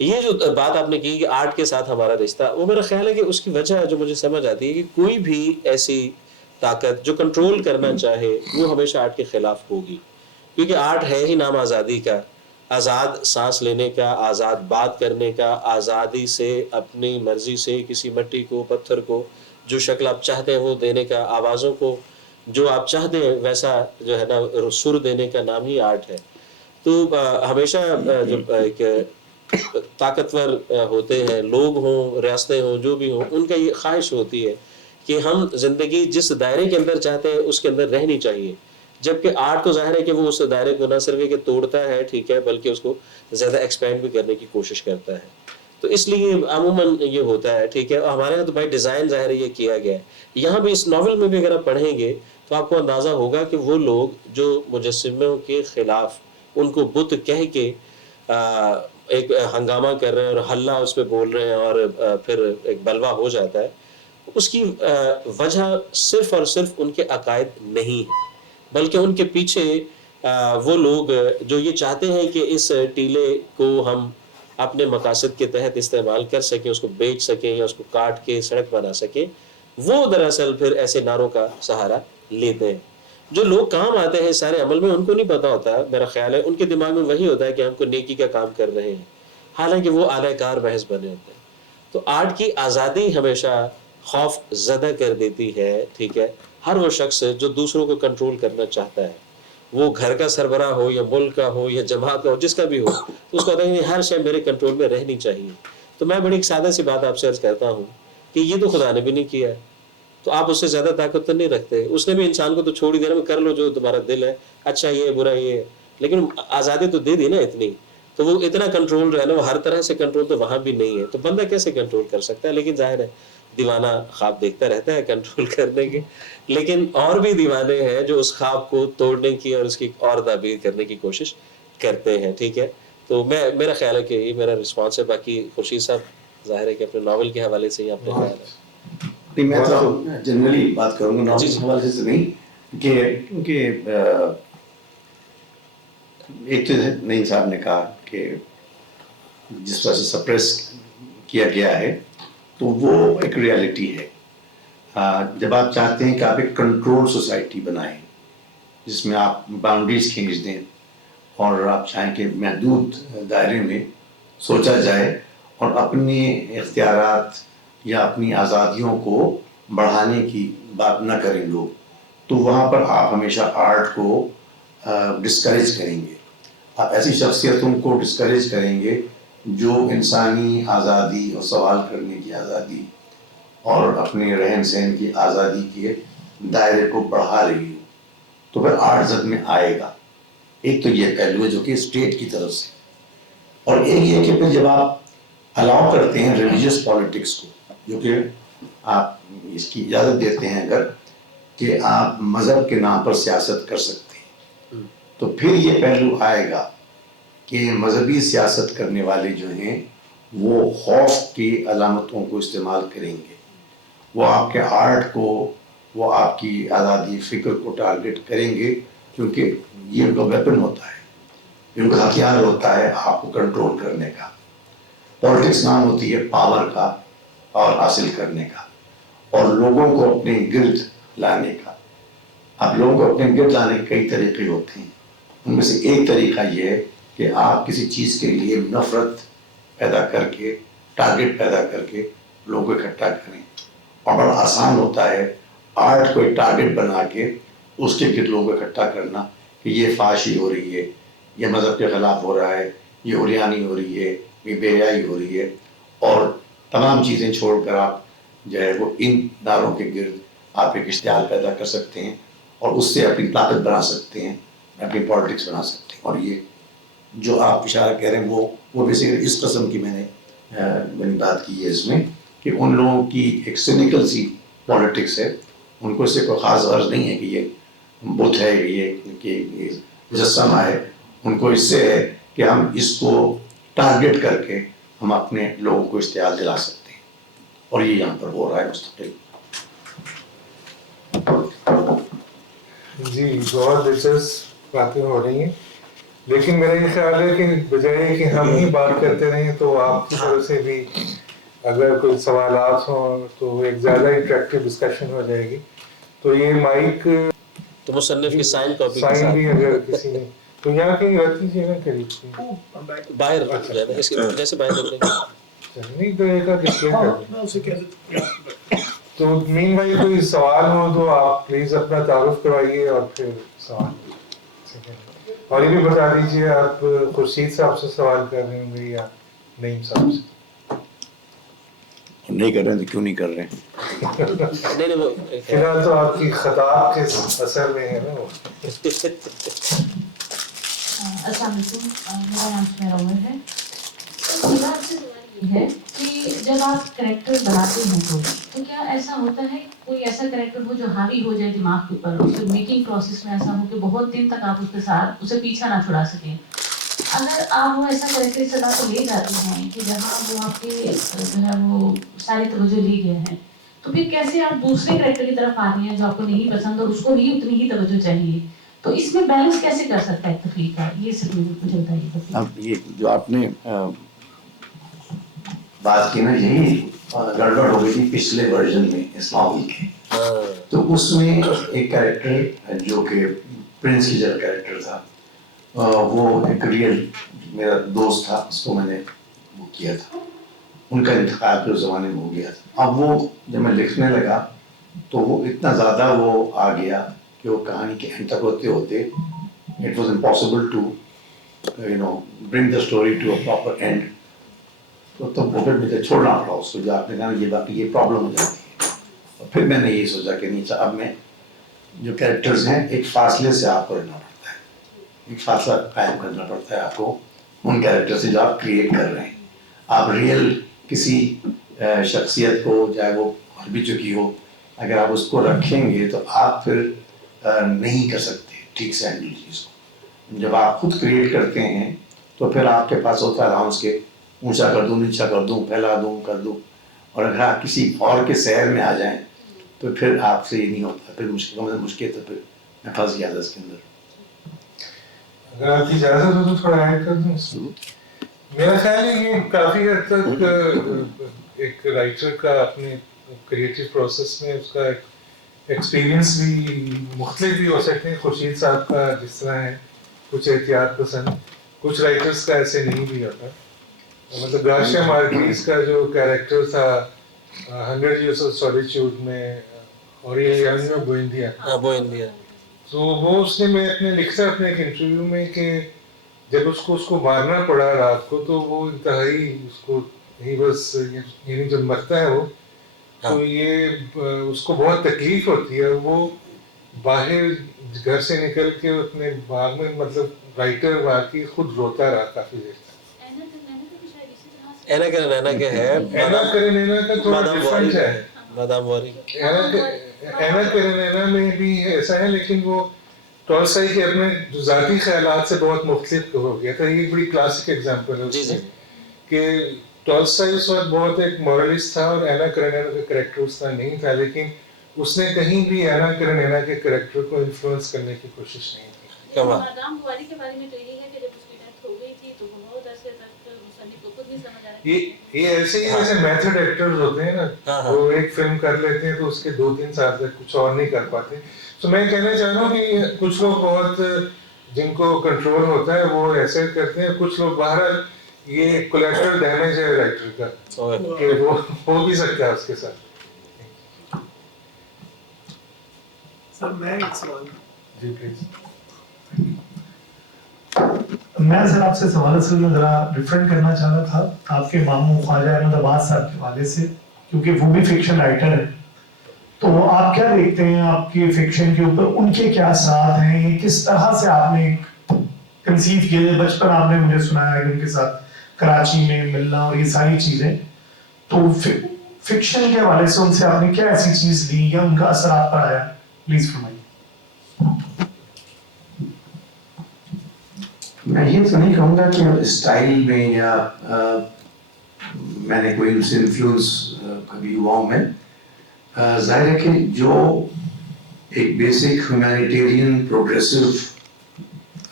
یہ جو بات آپ نے کی کہ آرٹ کے ساتھ ہمارا رشتہ، وہ میرا خیال ہے کہ اس کی وجہ جو مجھے سمجھ آتی ہے کہ کوئی بھی ایسی طاقت جو کنٹرول کرنا چاہے وہ ہمیشہ آرٹ کے خلاف ہوگی، کیونکہ آرٹ ہے ہی نام آزادی کا، آزاد سانس لینے کا، آزاد بات کرنے کا، آزادی سے اپنی مرضی سے کسی مٹی کو، پتھر کو جو شکل آپ چاہتے ہیں وہ دینے کا، آوازوں کو جو آپ چاہتے ہیں ویسا جو ہے نا سر دینے کا نام ہی آرٹ ہے۔ تو ہمیشہ جب ایک طاقتور ہوتے ہیں لوگ ہوں، ریاستیں ہوں، جو بھی ہوں، ان کا یہ خواہش ہوتی ہے کہ ہم زندگی جس دائرے کے اندر چاہتے ہیں اس کے اندر رہنی چاہیے، جبکہ آرٹ تو ظاہر ہے کہ وہ اس دائرے کو نہ صرف کہ توڑتا ہے، ٹھیک ہے، بلکہ اس کو زیادہ ایکسپینڈ بھی کرنے کی کوشش کرتا ہے۔ تو اس لیے عموماً یہ ہوتا ہے، ٹھیک ہے، اور ہمارے یہاں تو بائی ڈیزائن ظاہر یہ کیا گیا ہے۔ یہاں بھی اس ناول میں بھی اگر آپ پڑھیں گے تو آپ کو اندازہ ہوگا کہ وہ لوگ جو مجسموں کے خلاف ان کو بت کہہ کے ایک ہنگامہ کر رہے ہیں اور ہلہ اس پہ بول رہے ہیں اور پھر ایک بلوا ہو جاتا ہے، اس کی وجہ صرف اور صرف ان کے عقائد نہیں ہے، بلکہ ان کے پیچھے وہ لوگ جو یہ چاہتے ہیں کہ اس ٹیلے کو ہم اپنے مقاصد کے تحت استعمال کر سکیں، اس کو بیچ سکیں یا اس کو کاٹ کے سڑک بنا سکیں، وہ دراصل پھر ایسے نعروں کا سہارا لیتے ہیں۔ جو لوگ کام آتے ہیں سارے عمل میں، ان کو نہیں پتا ہوتا، میرا خیال ہے ان کے دماغ میں وہی ہوتا ہے کہ ہم کو نیکی کا کام کر رہے ہیں، حالانکہ وہ اعلی کار محض بنے ہوتے ہیں. تو آرٹ کی آزادی ہمیشہ خوف زدہ کر دیتی ہے. ٹھیک ہے, ہر وہ شخص جو دوسروں کو کنٹرول کرنا چاہتا ہے, وہ گھر کا سربراہ ہو یا ملک کا ہو یا جماعت کا ہو, جس کا بھی ہو, تو اس کو ہوتا ہے کہ ہر شے میرے کنٹرول میں رہنی چاہیے. تو میں بڑی ایک سادہ سی بات آپ سے عرض کرتا ہوں کہ یہ تو خدا نے بھی نہیں کیا ہے, تو آپ اس سے زیادہ طاقت تو نہیں رکھتے. اس نے بھی انسان کو تو چھوڑ ہی دینا, میں کر لو جو تمہارا دل ہے, اچھا یہ برا یہ, لیکن آزادی تو دے دی نا اتنی. تو وہ اتنا کنٹرول جو ہے نا, وہ ہر طرح سے کنٹرول تو وہاں بھی نہیں ہے. تو بندہ کیسے کنٹرول کر سکتا ہے؟ لیکن ظاہر ہے دیوانہ خواب دیکھتا رہتا ہے کنٹرول کرنے کے, لیکن اور بھی دیوانے ہیں جو اس خواب کو توڑنے کی اور اس کی اور تعبیر کرنے کی کوشش کرتے ہیں. ٹھیک ہے, تو میرا خیال ہے کہ یہ میرا رسپانس ہے. باقی خورشید صاحب ظاہر ہے کہ اپنے ناول کے حوالے سے ہی آپ نے خیال ہے. نہیں, میں تو جنرلی بات کروں گا ناول کے حوالے سے نہیں, کیونکہ ایک تو نعیم صاحب نے کہا کہ جس طرح سے سپریس کیا گیا ہے تو وہ ایک ریالٹی ہے. جب آپ چاہتے ہیں کہ آپ ایک کنٹرول سوسائٹی بنائیں جس میں آپ باؤنڈریز کھینچ دیں اور آپ چاہیں کہ محدود دائرے میں سوچا جائے اور اپنے اختیارات یا اپنی آزادیوں کو بڑھانے کی بات نہ کریں لوگ, تو وہاں پر آپ ہمیشہ آرٹ کو ڈسکریج کریں گے. آپ ایسی شخصیتوں کو ڈسکریج کریں گے جو انسانی آزادی اور سوال کرنے کی آزادی اور اپنے رہن سہن کی آزادی کے دائرے کو بڑھا رہی ہو, تو پھر آرٹ زد میں آئے گا. ایک تو یہ پہلو ہے جو کہ اسٹیٹ کی طرف سے, اور ایک یہ کہ پھر جب آپ الاؤ کرتے ہیں ریلیجیس پالیٹکس کو, جو کہ آپ اس کی اجازت دیتے ہیں اگر کہ آپ مذہب کے نام پر سیاست کر سکتے ہیں, تو پھر یہ پہلو آئے گا کہ مذہبی سیاست کرنے والے جو ہیں وہ خوف کی علامتوں کو استعمال کریں گے. وہ آپ کے آرٹ کو, وہ آپ کی آزادی فکر کو ٹارگٹ کریں گے, کیونکہ یہ ان کا ویپن ہوتا ہے, ان کا ہتھیار ہوتا ہے آپ کو کنٹرول کرنے کا. پالیٹکس نام ہوتی ہے پاور کا اور حاصل کرنے کا اور لوگوں کو اپنے گرد لانے کا. اب لوگوں کو اپنے گرد لانے کے کئی طریقے ہوتے ہیں, ان میں سے ایک طریقہ یہ ہے کہ آپ کسی چیز کے لیے نفرت پیدا کر کے, ٹارگٹ پیدا کر کے لوگوں کو اکٹھا کریں. اور بڑا آسان ہوتا ہے آرٹ کو ایک ٹارگٹ بنا کے اس کے گرد لوگوں کو اکٹھا کرنا کہ یہ فحاشی ہو رہی ہے, یہ مذہب کے خلاف ہو رہا ہے, یہ عریانی ہو رہی ہے, یہ بے حیائی ہو رہی ہے, اور تمام چیزیں چھوڑ کر آپ جو ہے وہ ان نعروں کے گرد آپ ایک اشتعال پیدا کر سکتے ہیں اور اس سے اپنی طاقت بنا سکتے ہیں, اپنی پالیٹکس بنا سکتے ہیں. اور یہ جو آپ اشارہ کہہ رہے ہیں وہ بیسیکلی اس قسم کی میں نے بات کی ہے اس میں, کہ ان لوگوں کی ایک سینیکل سی پالیٹکس ہے, ان کو اس سے کوئی خاص غرض نہیں ہے کہ یہ بت ہے, یہ مجسمہ ہے. ان کو اس سے ہے کہ ہم اس کو ٹارگٹ کر کے ہم اپنے لوگوں کو اشتعال دلا سکتے ہیں, اور یہ یہاں پر ہو رہا ہے مستقل. جی, بہت دلچسپ باتیں ہو رہی ہیں, لیکن میرا یہ خیال ہے کہ بجائے کہ ہم ہی بات کرتے رہیں تو آپ کی طرف سے بھی اگر کوئی سوالات ہوں تو ایک زیادہ انٹریکٹیو ڈسکشن ہو جائے گی. تو یہ مائک تو مصنف کی سائن کاپی کے سائن بھی ساتھ اگر کسی نے, تو یہاں کہیں رکھ دیجیے نا قریب سے, باہر اس کے جیسے باہر رکھ دیں. نہیں تو ایک ڈسپلے کر دیں. تو مین بھائی کوئی سوال ہو تو آپ پلیز اپنا تعارف کروائیے اور پھر سوال. اور یہ بھی بتا دیجیے آپ خورشید صاحب سے سوال کر رہے ہوں گے یا نعیم صاحب سے؟ نہیں کر رہے ہیں تو کیوں نہیں کر رہے ہیں؟ نہیں فی الحال تو آپ کی خطاب کے اثر میں ہے نا وہ. السلام علیکم, میرا نام سمیرا عمر ہے. میرا آپ سے سوال یہ ہے کہ جب آپ کریکٹر بناتے ہیں تو کیا ایسا ہوتا ہے کوئی ایسا کریکٹر ہو جو حاوی ہو جائے دماغ کے اوپر, اسے میکنگ پروسیس میں ایسا ہو کہ بہت دن تک آپ اس کے ساتھ اسے پیچھا نہ چھڑا سکیں؟ اگر آپ وہ ایسا کریکٹر سزا کو لے جاتے ہیں کہ جہاں وہ آپ کے جو ہے وہ ساری توجہ لے گئے ہیں, تو پھر کیسے آپ دوسرے کریکٹر کی طرف آ رہے ہیں جو آپ کو نہیں پسند اور اس کو بھی اتنی ہی توجہ چاہیے, تو اس میں بیلنس کیسے کر سکتا ہے تخلیق کا؟ یہ سب مجھے بتائیے. اب یہ جو آپ نے بات کی نا, یہی گڑبڑ ہو گئی تھی پچھلے ورژن میں اس ناول کے. تو اس میں ایک کریکٹر جو کہ پرنس کی جگہ کریکٹر تھا, وہ ایک ریئل میرا دوست تھا, اس کو میں نے وہ کیا تھا. ان کا انتخاب پھر اس زمانے میں ہو گیا تھا. اب وہ جب میں لکھنے لگا تو وہ اتنا زیادہ وہ آ گیا کہ وہ کہانی کے اینڈ تک ہوتے ہوتے it was impossible to bring the story to a proper end. تو وہ پھر مجھے چھوڑنا پڑا اس کو. جو آپ نے کہا یہ باقی یہ پرابلم ہو جاتی ہے. اور پھر میں نے یہ سوچا کہ نہیں اب میں جو کیریکٹرز ہیں ایک فاصلے سے آپ کو رہنا پڑتا ہے, ایک فاصلہ قائم کرنا پڑتا ہے آپ کو ان کیریکٹر سے جو آپ کریٹ کر رہے ہیں. آپ ریئل کسی شخصیت کو چاہے وہ مر بھی چکی ہو اگر آپ اس کو رکھیں گے تو آپ پھر نہیں کر سکتے ٹھیک سے ہینڈل چیز کو. جب آپ خود کریٹ کرتے ہیں تو پھر آپ کے پاس ہوتا ہے اراؤنڈس کے اونچا کر دوں نیچا کر دوں پھیلا دوں کر دوں. اور اگر آپ کسی اور کے سیر میں آ جائیں تو پھر آپ سے یہ نہیں ہوتا. پھر مشکل تو پھر میں پھنس گیا تھا اس کے اندر. اگر آپ کی اجازت ہو تو تھوڑا ایڈ کر دوں اس میں. میرا خیال ہے یہ کافی حد تک ایک رائٹر کا اپنے کریٹو پروسیس میں اس کا ایکسپیرینس بھی مختلف بھی ہو سکتے ہیں. خورشید صاحب کا جس طرح ہے کچھ احتیاط پسند, کچھ رائٹرز کا ایسے نہیں بھی ہوتا. مطلب گارشیا مارکیز کا جو کیریکٹر تھا 100 Years of Solitude میں اور یہ بوئندیا, تو وہ اس نے میں اپنے لکھا اپنے ایک انٹرویو میں کہ جب اس کو مارنا پڑا رات کو تو وہ انتہائی اس کو ہی بس یعنی جب مرتا ہے وہ تو یہ اس کو بہت تکلیف ہوتی ہے. وہ باہر گھر سے نکل کے اپنے باغ میں مطلب رائٹر واقعی خود روتا رہا کافی دیر تک. اینا کے ہے اینا کرینینا کا تھوڑا ڈفرنٹ ہے. مادام واری اینا کرینینا میں بھی ایسا ہے لیکن وہ ٹولسٹائی کے اپنے ذاتی خیالات سے بہت مختلف ہو گیا تھا. یہ بڑی کلاسک ایگزامپل ہے اس میں کہ ٹولسٹائی اس وقت بہت ایک مورلسٹ تھا اور اینا کرینینا کا کریکٹر اس طرح نہیں تھا, لیکن اس نے کہیں بھی اینا کرینینا کے کریکٹر کو انفلوئنس کرنے کی کوشش نہیں کی. مادام بواری کے بارے میں تو یہی ہے کہ جب اس کی ڈیتھ ہو گئی تھی تو وہ بہت عرصے تک مصنف کو خود نہیں سمجھ آ رہا. یہ ایسے ہی جیسے میتھڈ ایکٹرز ہوتے ہیں نا, وہ ایک فلم کر لیتے ہیں تو اس کے 2-3 سال تک کچھ اور نہیں کر پاتے. تو میں کہنا چاہ رہا ہوں کہ کچھ لوگ بہت جن کو کنٹرول ہوتا ہے وہ ایسے کرتے ہیں, کچھ لوگ بہرحال یہ کولیٹرل ڈیمیج ہے رائٹر کا کہ وہ ہو بھی سکتا ہے اس کے ساتھ. سر میں ایک سوال, جی پلیز. میں سر آپ سے سوال اصل میں ذرا ڈفرینٹ کرنا چاہ رہا تھا آپ کے ماموں خواجہ احمد عباس صاحب کے حوالے سے, کیونکہ وہ بھی فکشن رائٹر ہے. تو آپ کیا دیکھتے ہیں آپ کی فکشن کے اوپر, ان کے کیا اثرات ہیں, کس طرح سے آپ نے کنسیو کیا؟ بچپن آپ نے مجھے سنایا ہے ان کے ساتھ کراچی میں ملنا اور یہ ساری چیزیں, تو فکشن کے حوالے سے ان سے آپ نے کیا ایسی چیز لی یا ان کا اثر آپ پر آیا, پلیز فرمائیے. میں یہ تو نہیں کہوں گا کہ اسٹائل میں یا میں نے کوئی ان سے انفلوئنس کبھی ہوا ہوں. میں ظاہر ہے کہ جو ایک بیسک ہیومینیٹیرین پروگریسو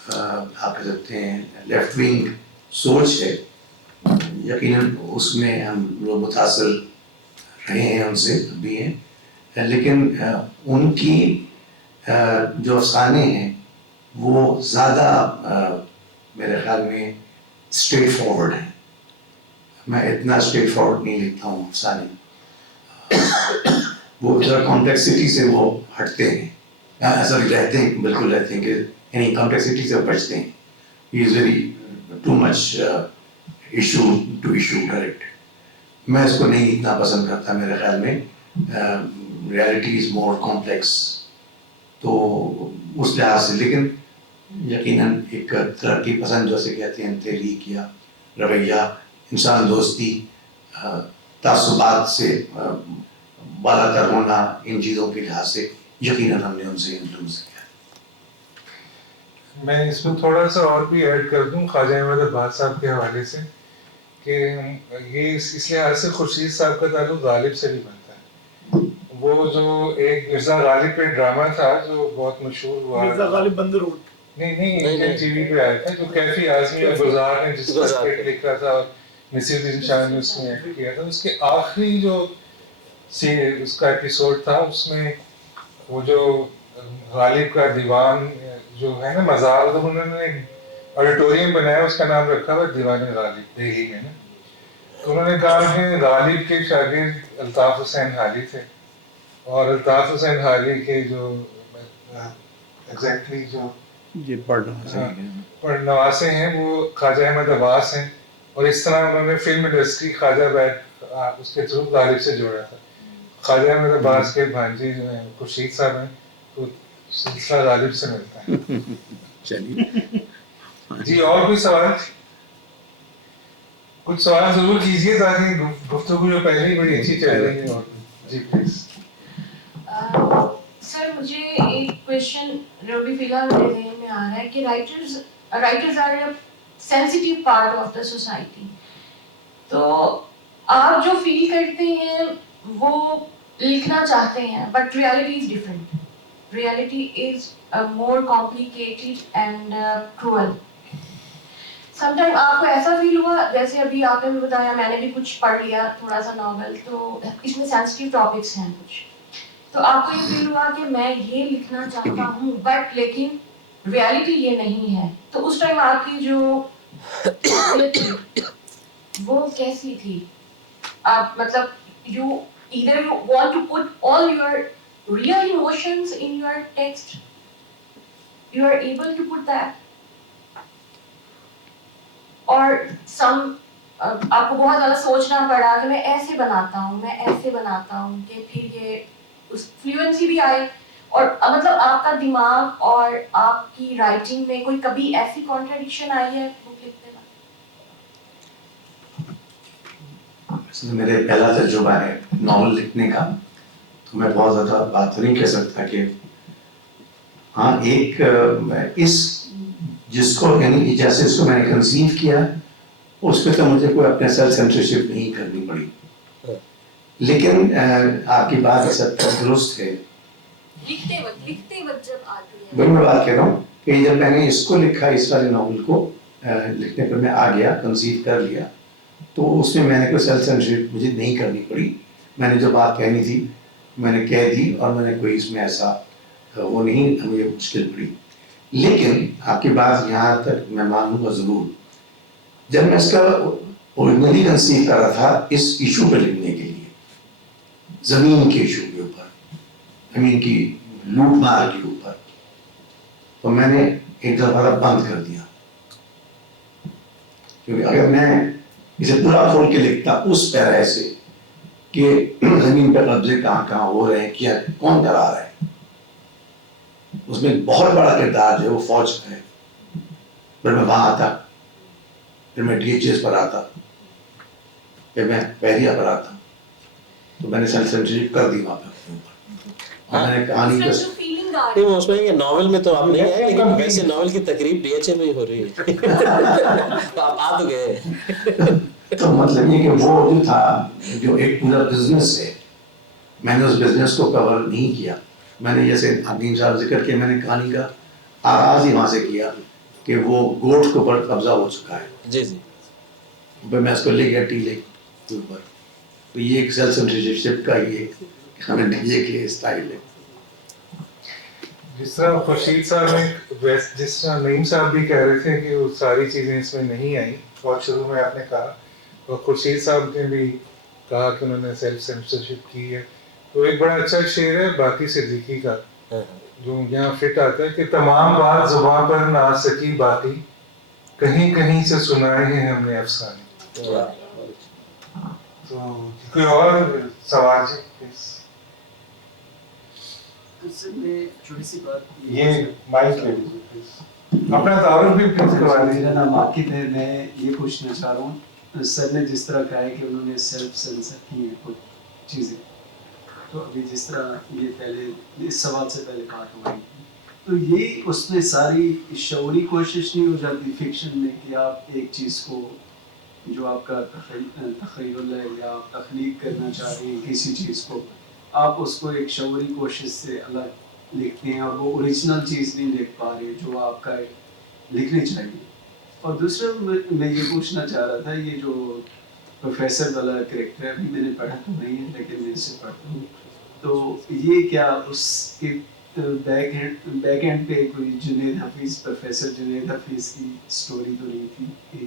آپ کہہ سکتے ہیں لیفٹ ونگ سوچ ہے, یقیناً اس میں ہم لوگ متاثر رہے ہیں ان سے بھی ہیں, لیکن ان کی جو افسانے ہیں وہ زیادہ میرے خیال میں اسٹریٹ فارورڈ ہیں. میں اتنا اسٹریٹ فارورڈ نہیں لکھتا ہوں افسانے, وہ ذرا کمپلیکسٹی سے وہ ہٹتے ہیں, ایسا بھی رہتے ہیں, بالکل رہتے ہیں کہ یعنی کمپلیکسٹی سے بچتے ہیں. He is very too much issue to issue direct. میں اس کو نہیں اتنا پسند کرتا, میرے خیال میں ریالٹی از مور کمپلیکس. تو اس لحاظ سے لیکن یقیناً ایک ترقی پسند جیسے کہتے ہیں تحریک یا رویہ, انسان دوستی, تعصبات سے بالا تر ہونا, ان چیزوں کے لحاظ سے یقیناً ہم نے ان سے انفلوئنس کیا. میں اس میں تھوڑا سا اور بھی ایڈ کر دوں خواجہ احمد عباس صاحب کے حوالے سے کہ یہ اس لحاظ سے خورشید صاحب کا تعلق غالب سے بھی بنتا ہے. وہ جو ایک مرزا غالب پہ ڈرامہ تھا جو بہت مشہور ہوا, مرزا غالب بند روڈ, نہیں ٹی وی پہ آیا تھا, جو کیفی اعظمی اور گلزار نے جس پر لکھا تھا اور نصیر الدین شاہ نے اس میں ایڈ کیا تھا. اس کے آخری جو اس کا ایپیسوڈ تھا اس میں وہ جو غالب کا دیوان جو ہے نا مزار, تو انہوں نے ایک آڈیٹوریم بنایا, اس کا نام رکھا ہوا دیوان غالب دہلی میں نا. انہوں نے کہا کہ غالب کے شاگرد الطاف حسین حالی تھے اور الطاف حسین حالی کے جو ایگزیکٹلی جو یہ نواسے ہیں وہ خواجہ احمد عباس ہیں اور اس طرح انہوں نے فلم انڈسٹری خواجہ بیت اس کے تھرو غالب سے جوڑا تھا. خواجہ احمد عباس کے بھانجی جو ہیں خورشید صاحب ہیں تو سلسلہ غالب سے ملتا ہے. چلیے جی اور کوئی سوال؟ کچھ سوال ضرور کیجیے تاکہ گفتگو جو پہلے ہی بڑی اچھی چل رہی ہے. اور جی پلیز. سر مجھے ایک کویشچن جو بھی فی الحال میرے ذہن میں آ رہا ہے کہ writers are a sensitive part of the society. تو آپ جو فیل کرتے ہیں وہ لکھنا چاہتے ہیں but reality is different. Reality is more complicated and cruel. Some time آپ کو ایسا فیل ہوا جیسے ابھی آپ نے بھی بتایا, میں نے بھی کچھ پڑھ لیا تھوڑا سا ناول, تو اس میں سینسیٹیو ٹاپکس ہیں کچھ, تو آپ کو یہ فیل ہوا کہ میں یہ لکھنا چاہتا ہوں بٹ لیکن ریالٹی یہ نہیں ہے, تو اس ٹائم آپ کی جو وہ کیسی تھی؟ آپ مطلب you either you want to put all your real emotions in your text, you are able to put that, اور آپ کو بہت زیادہ سوچنا پڑا کہ میں ایسے بناتا ہوں کہ پھر یہ اس فلوئنسی بھی آئے, اور مطلب آپ کا دماغ اور آپ کی رائٹنگ میں کوئی کبھی ایسی کانٹراڈکشن آئی ہے بک لکھتے وقت؟ میرے پہلا تجربہ ہے ناول لکھنے کا, تو میں بہت زیادہ بات تو نہیں کہہ سکتا کہ ہاں ایک اس جس کو یعنی جیسے اس کو میں نے کنسیو کیا اس پہ تو مجھے کوئی اپنے سیلف سینسرشپ نہیں کرنی پڑی, لیکن آپ کی بات سب درست ہے. لکھتے وقت جب آتی ہے وہی میں بات کہہ رہا ہوں کہ جب میں نے اس کو لکھا, اس والے ناول کو لکھنے پر میں آ گیا, کنسیو کر لیا, تو اس میں نے کوئی سیلف سینسرشپ مجھے نہیں کرنی پڑی. میں نے جو بات کہنی تھی میں نے کہہ دی, اور میں نے کوئی اس میں ایسا وہ نہیں مجھے مشکل پڑی. لیکن آپ کی بات یہاں تک میں مانوں گا ضرور, جب میں اس کا اوریجنلی کنسیو کر رہا تھا اس ایشو پہ لکھنے کے لیے, زمین کے ایشو کے اوپر, زمین کی لوٹ مار کے اوپر, تو میں نے ایک دفعہ بند کر دیا, کیونکہ اگر میں اسے پورا کھول کے لکھتا اس پیرے سے کہ زمین پہ قبضے کہاں کہاں ہو رہے ہیں, کیا کون کرا رہا ہے, اس میں بہت بڑا کردار جو ہے وہ فوج کا ہے. پھر میں وہاں آتا, پھر میں ڈی ایچ ایس پر آتا, پھر میں پہلیا پر آتا, تو میں نے سیلف سینسرشپ کر دی وہاں پہ. اور میں نے کہانی کو نہیں وہ اس میں ناول میں تو آپ نہیں آئے, لیکن ویسے ناول کی تقریب ڈی ایچ اے میں ہی ہو رہی ہے. آپ آ تو گئے. تو مطلب یہ کہ وہ جو تھا جو ایک پورا بزنس ہے, میں نے اس بزنس کو کور نہیں کیا. میں نے جیسے حکیم صاحب ذکر کیا, میں نے کہانی کا آغاز ہی وہاں سے کیا کہ وہ گوٹ کے اوپر قبضہ ہو چکا ہے. جی جی. پھر میں اس کو لے گیا ٹیلے کے اوپر. تو یہ ایک سیلف سینسرشپ کا ہی ایک ہمیں ڈیجے کے اسٹائل ہے. جس طرح خورشید صاحب نے, جس طرح نعیم صاحب بھی کہہ رہے تھے کہ وہ ساری چیزیں اس میں نہیں آئیں, بہت شروع میں آپ نے کہا, اور خورشید صاحب نے بھی کہا کہ انہوں نے سیلف سینسرشپ کی ہے. تو ایک بڑا اچھا شعر ہے باقی صدیقی کا جو یہاں فٹ آتا ہے کہ تمام بات زباں پر نہ آ سکی باقی, کہیں کہیں سے سنائے ہیں ہم نے افسانے. تو کوئی اور سوال ہے پلیز؟ چھوٹی سی بات, یہ مائک لے لیجیے پلیز, اپنا تعارف بھی پلیز کروا دیجیے. میرا نام عاقب ہے. میں یہ پوچھنا چاہ رہا ہوں, سر نے جس طرح کہا ہے کہ انہوں نے سیلف سینسر کی ہیں کچھ چیزیں, تو ابھی جس طرح یہ پہلے اس سوال سے پہلے بات ہو رہی تھی, تو یہ اس میں ساری شعوری کوشش نہیں ہو جاتی فکشن میں کہ آپ ایک چیز کو جو آپ کا تخیل ہے یا آپ تخلیق کرنا چاہ رہے ہیں کسی چیز کو, آپ اس کو ایک شعوری کوشش سے الگ لکھتے ہیں اور وہ اوریجنل چیز نہیں لکھ پا رہے جو آپ کا لکھنی چاہیے. اور دوسرا میں یہ پوچھنا چاہ رہا تھا, یہ جو پروفیسر والا کریکٹر ہے, ابھی میں نے پڑھا تو نہیں ہے لیکن میں اسے پڑھتا ہوں, تو یہ کیا اس کے بیک اینڈ پہ کوئی جنید حفیظ, پروفیسر جنید حفیظ کی سٹوری تو نہیں تھی؟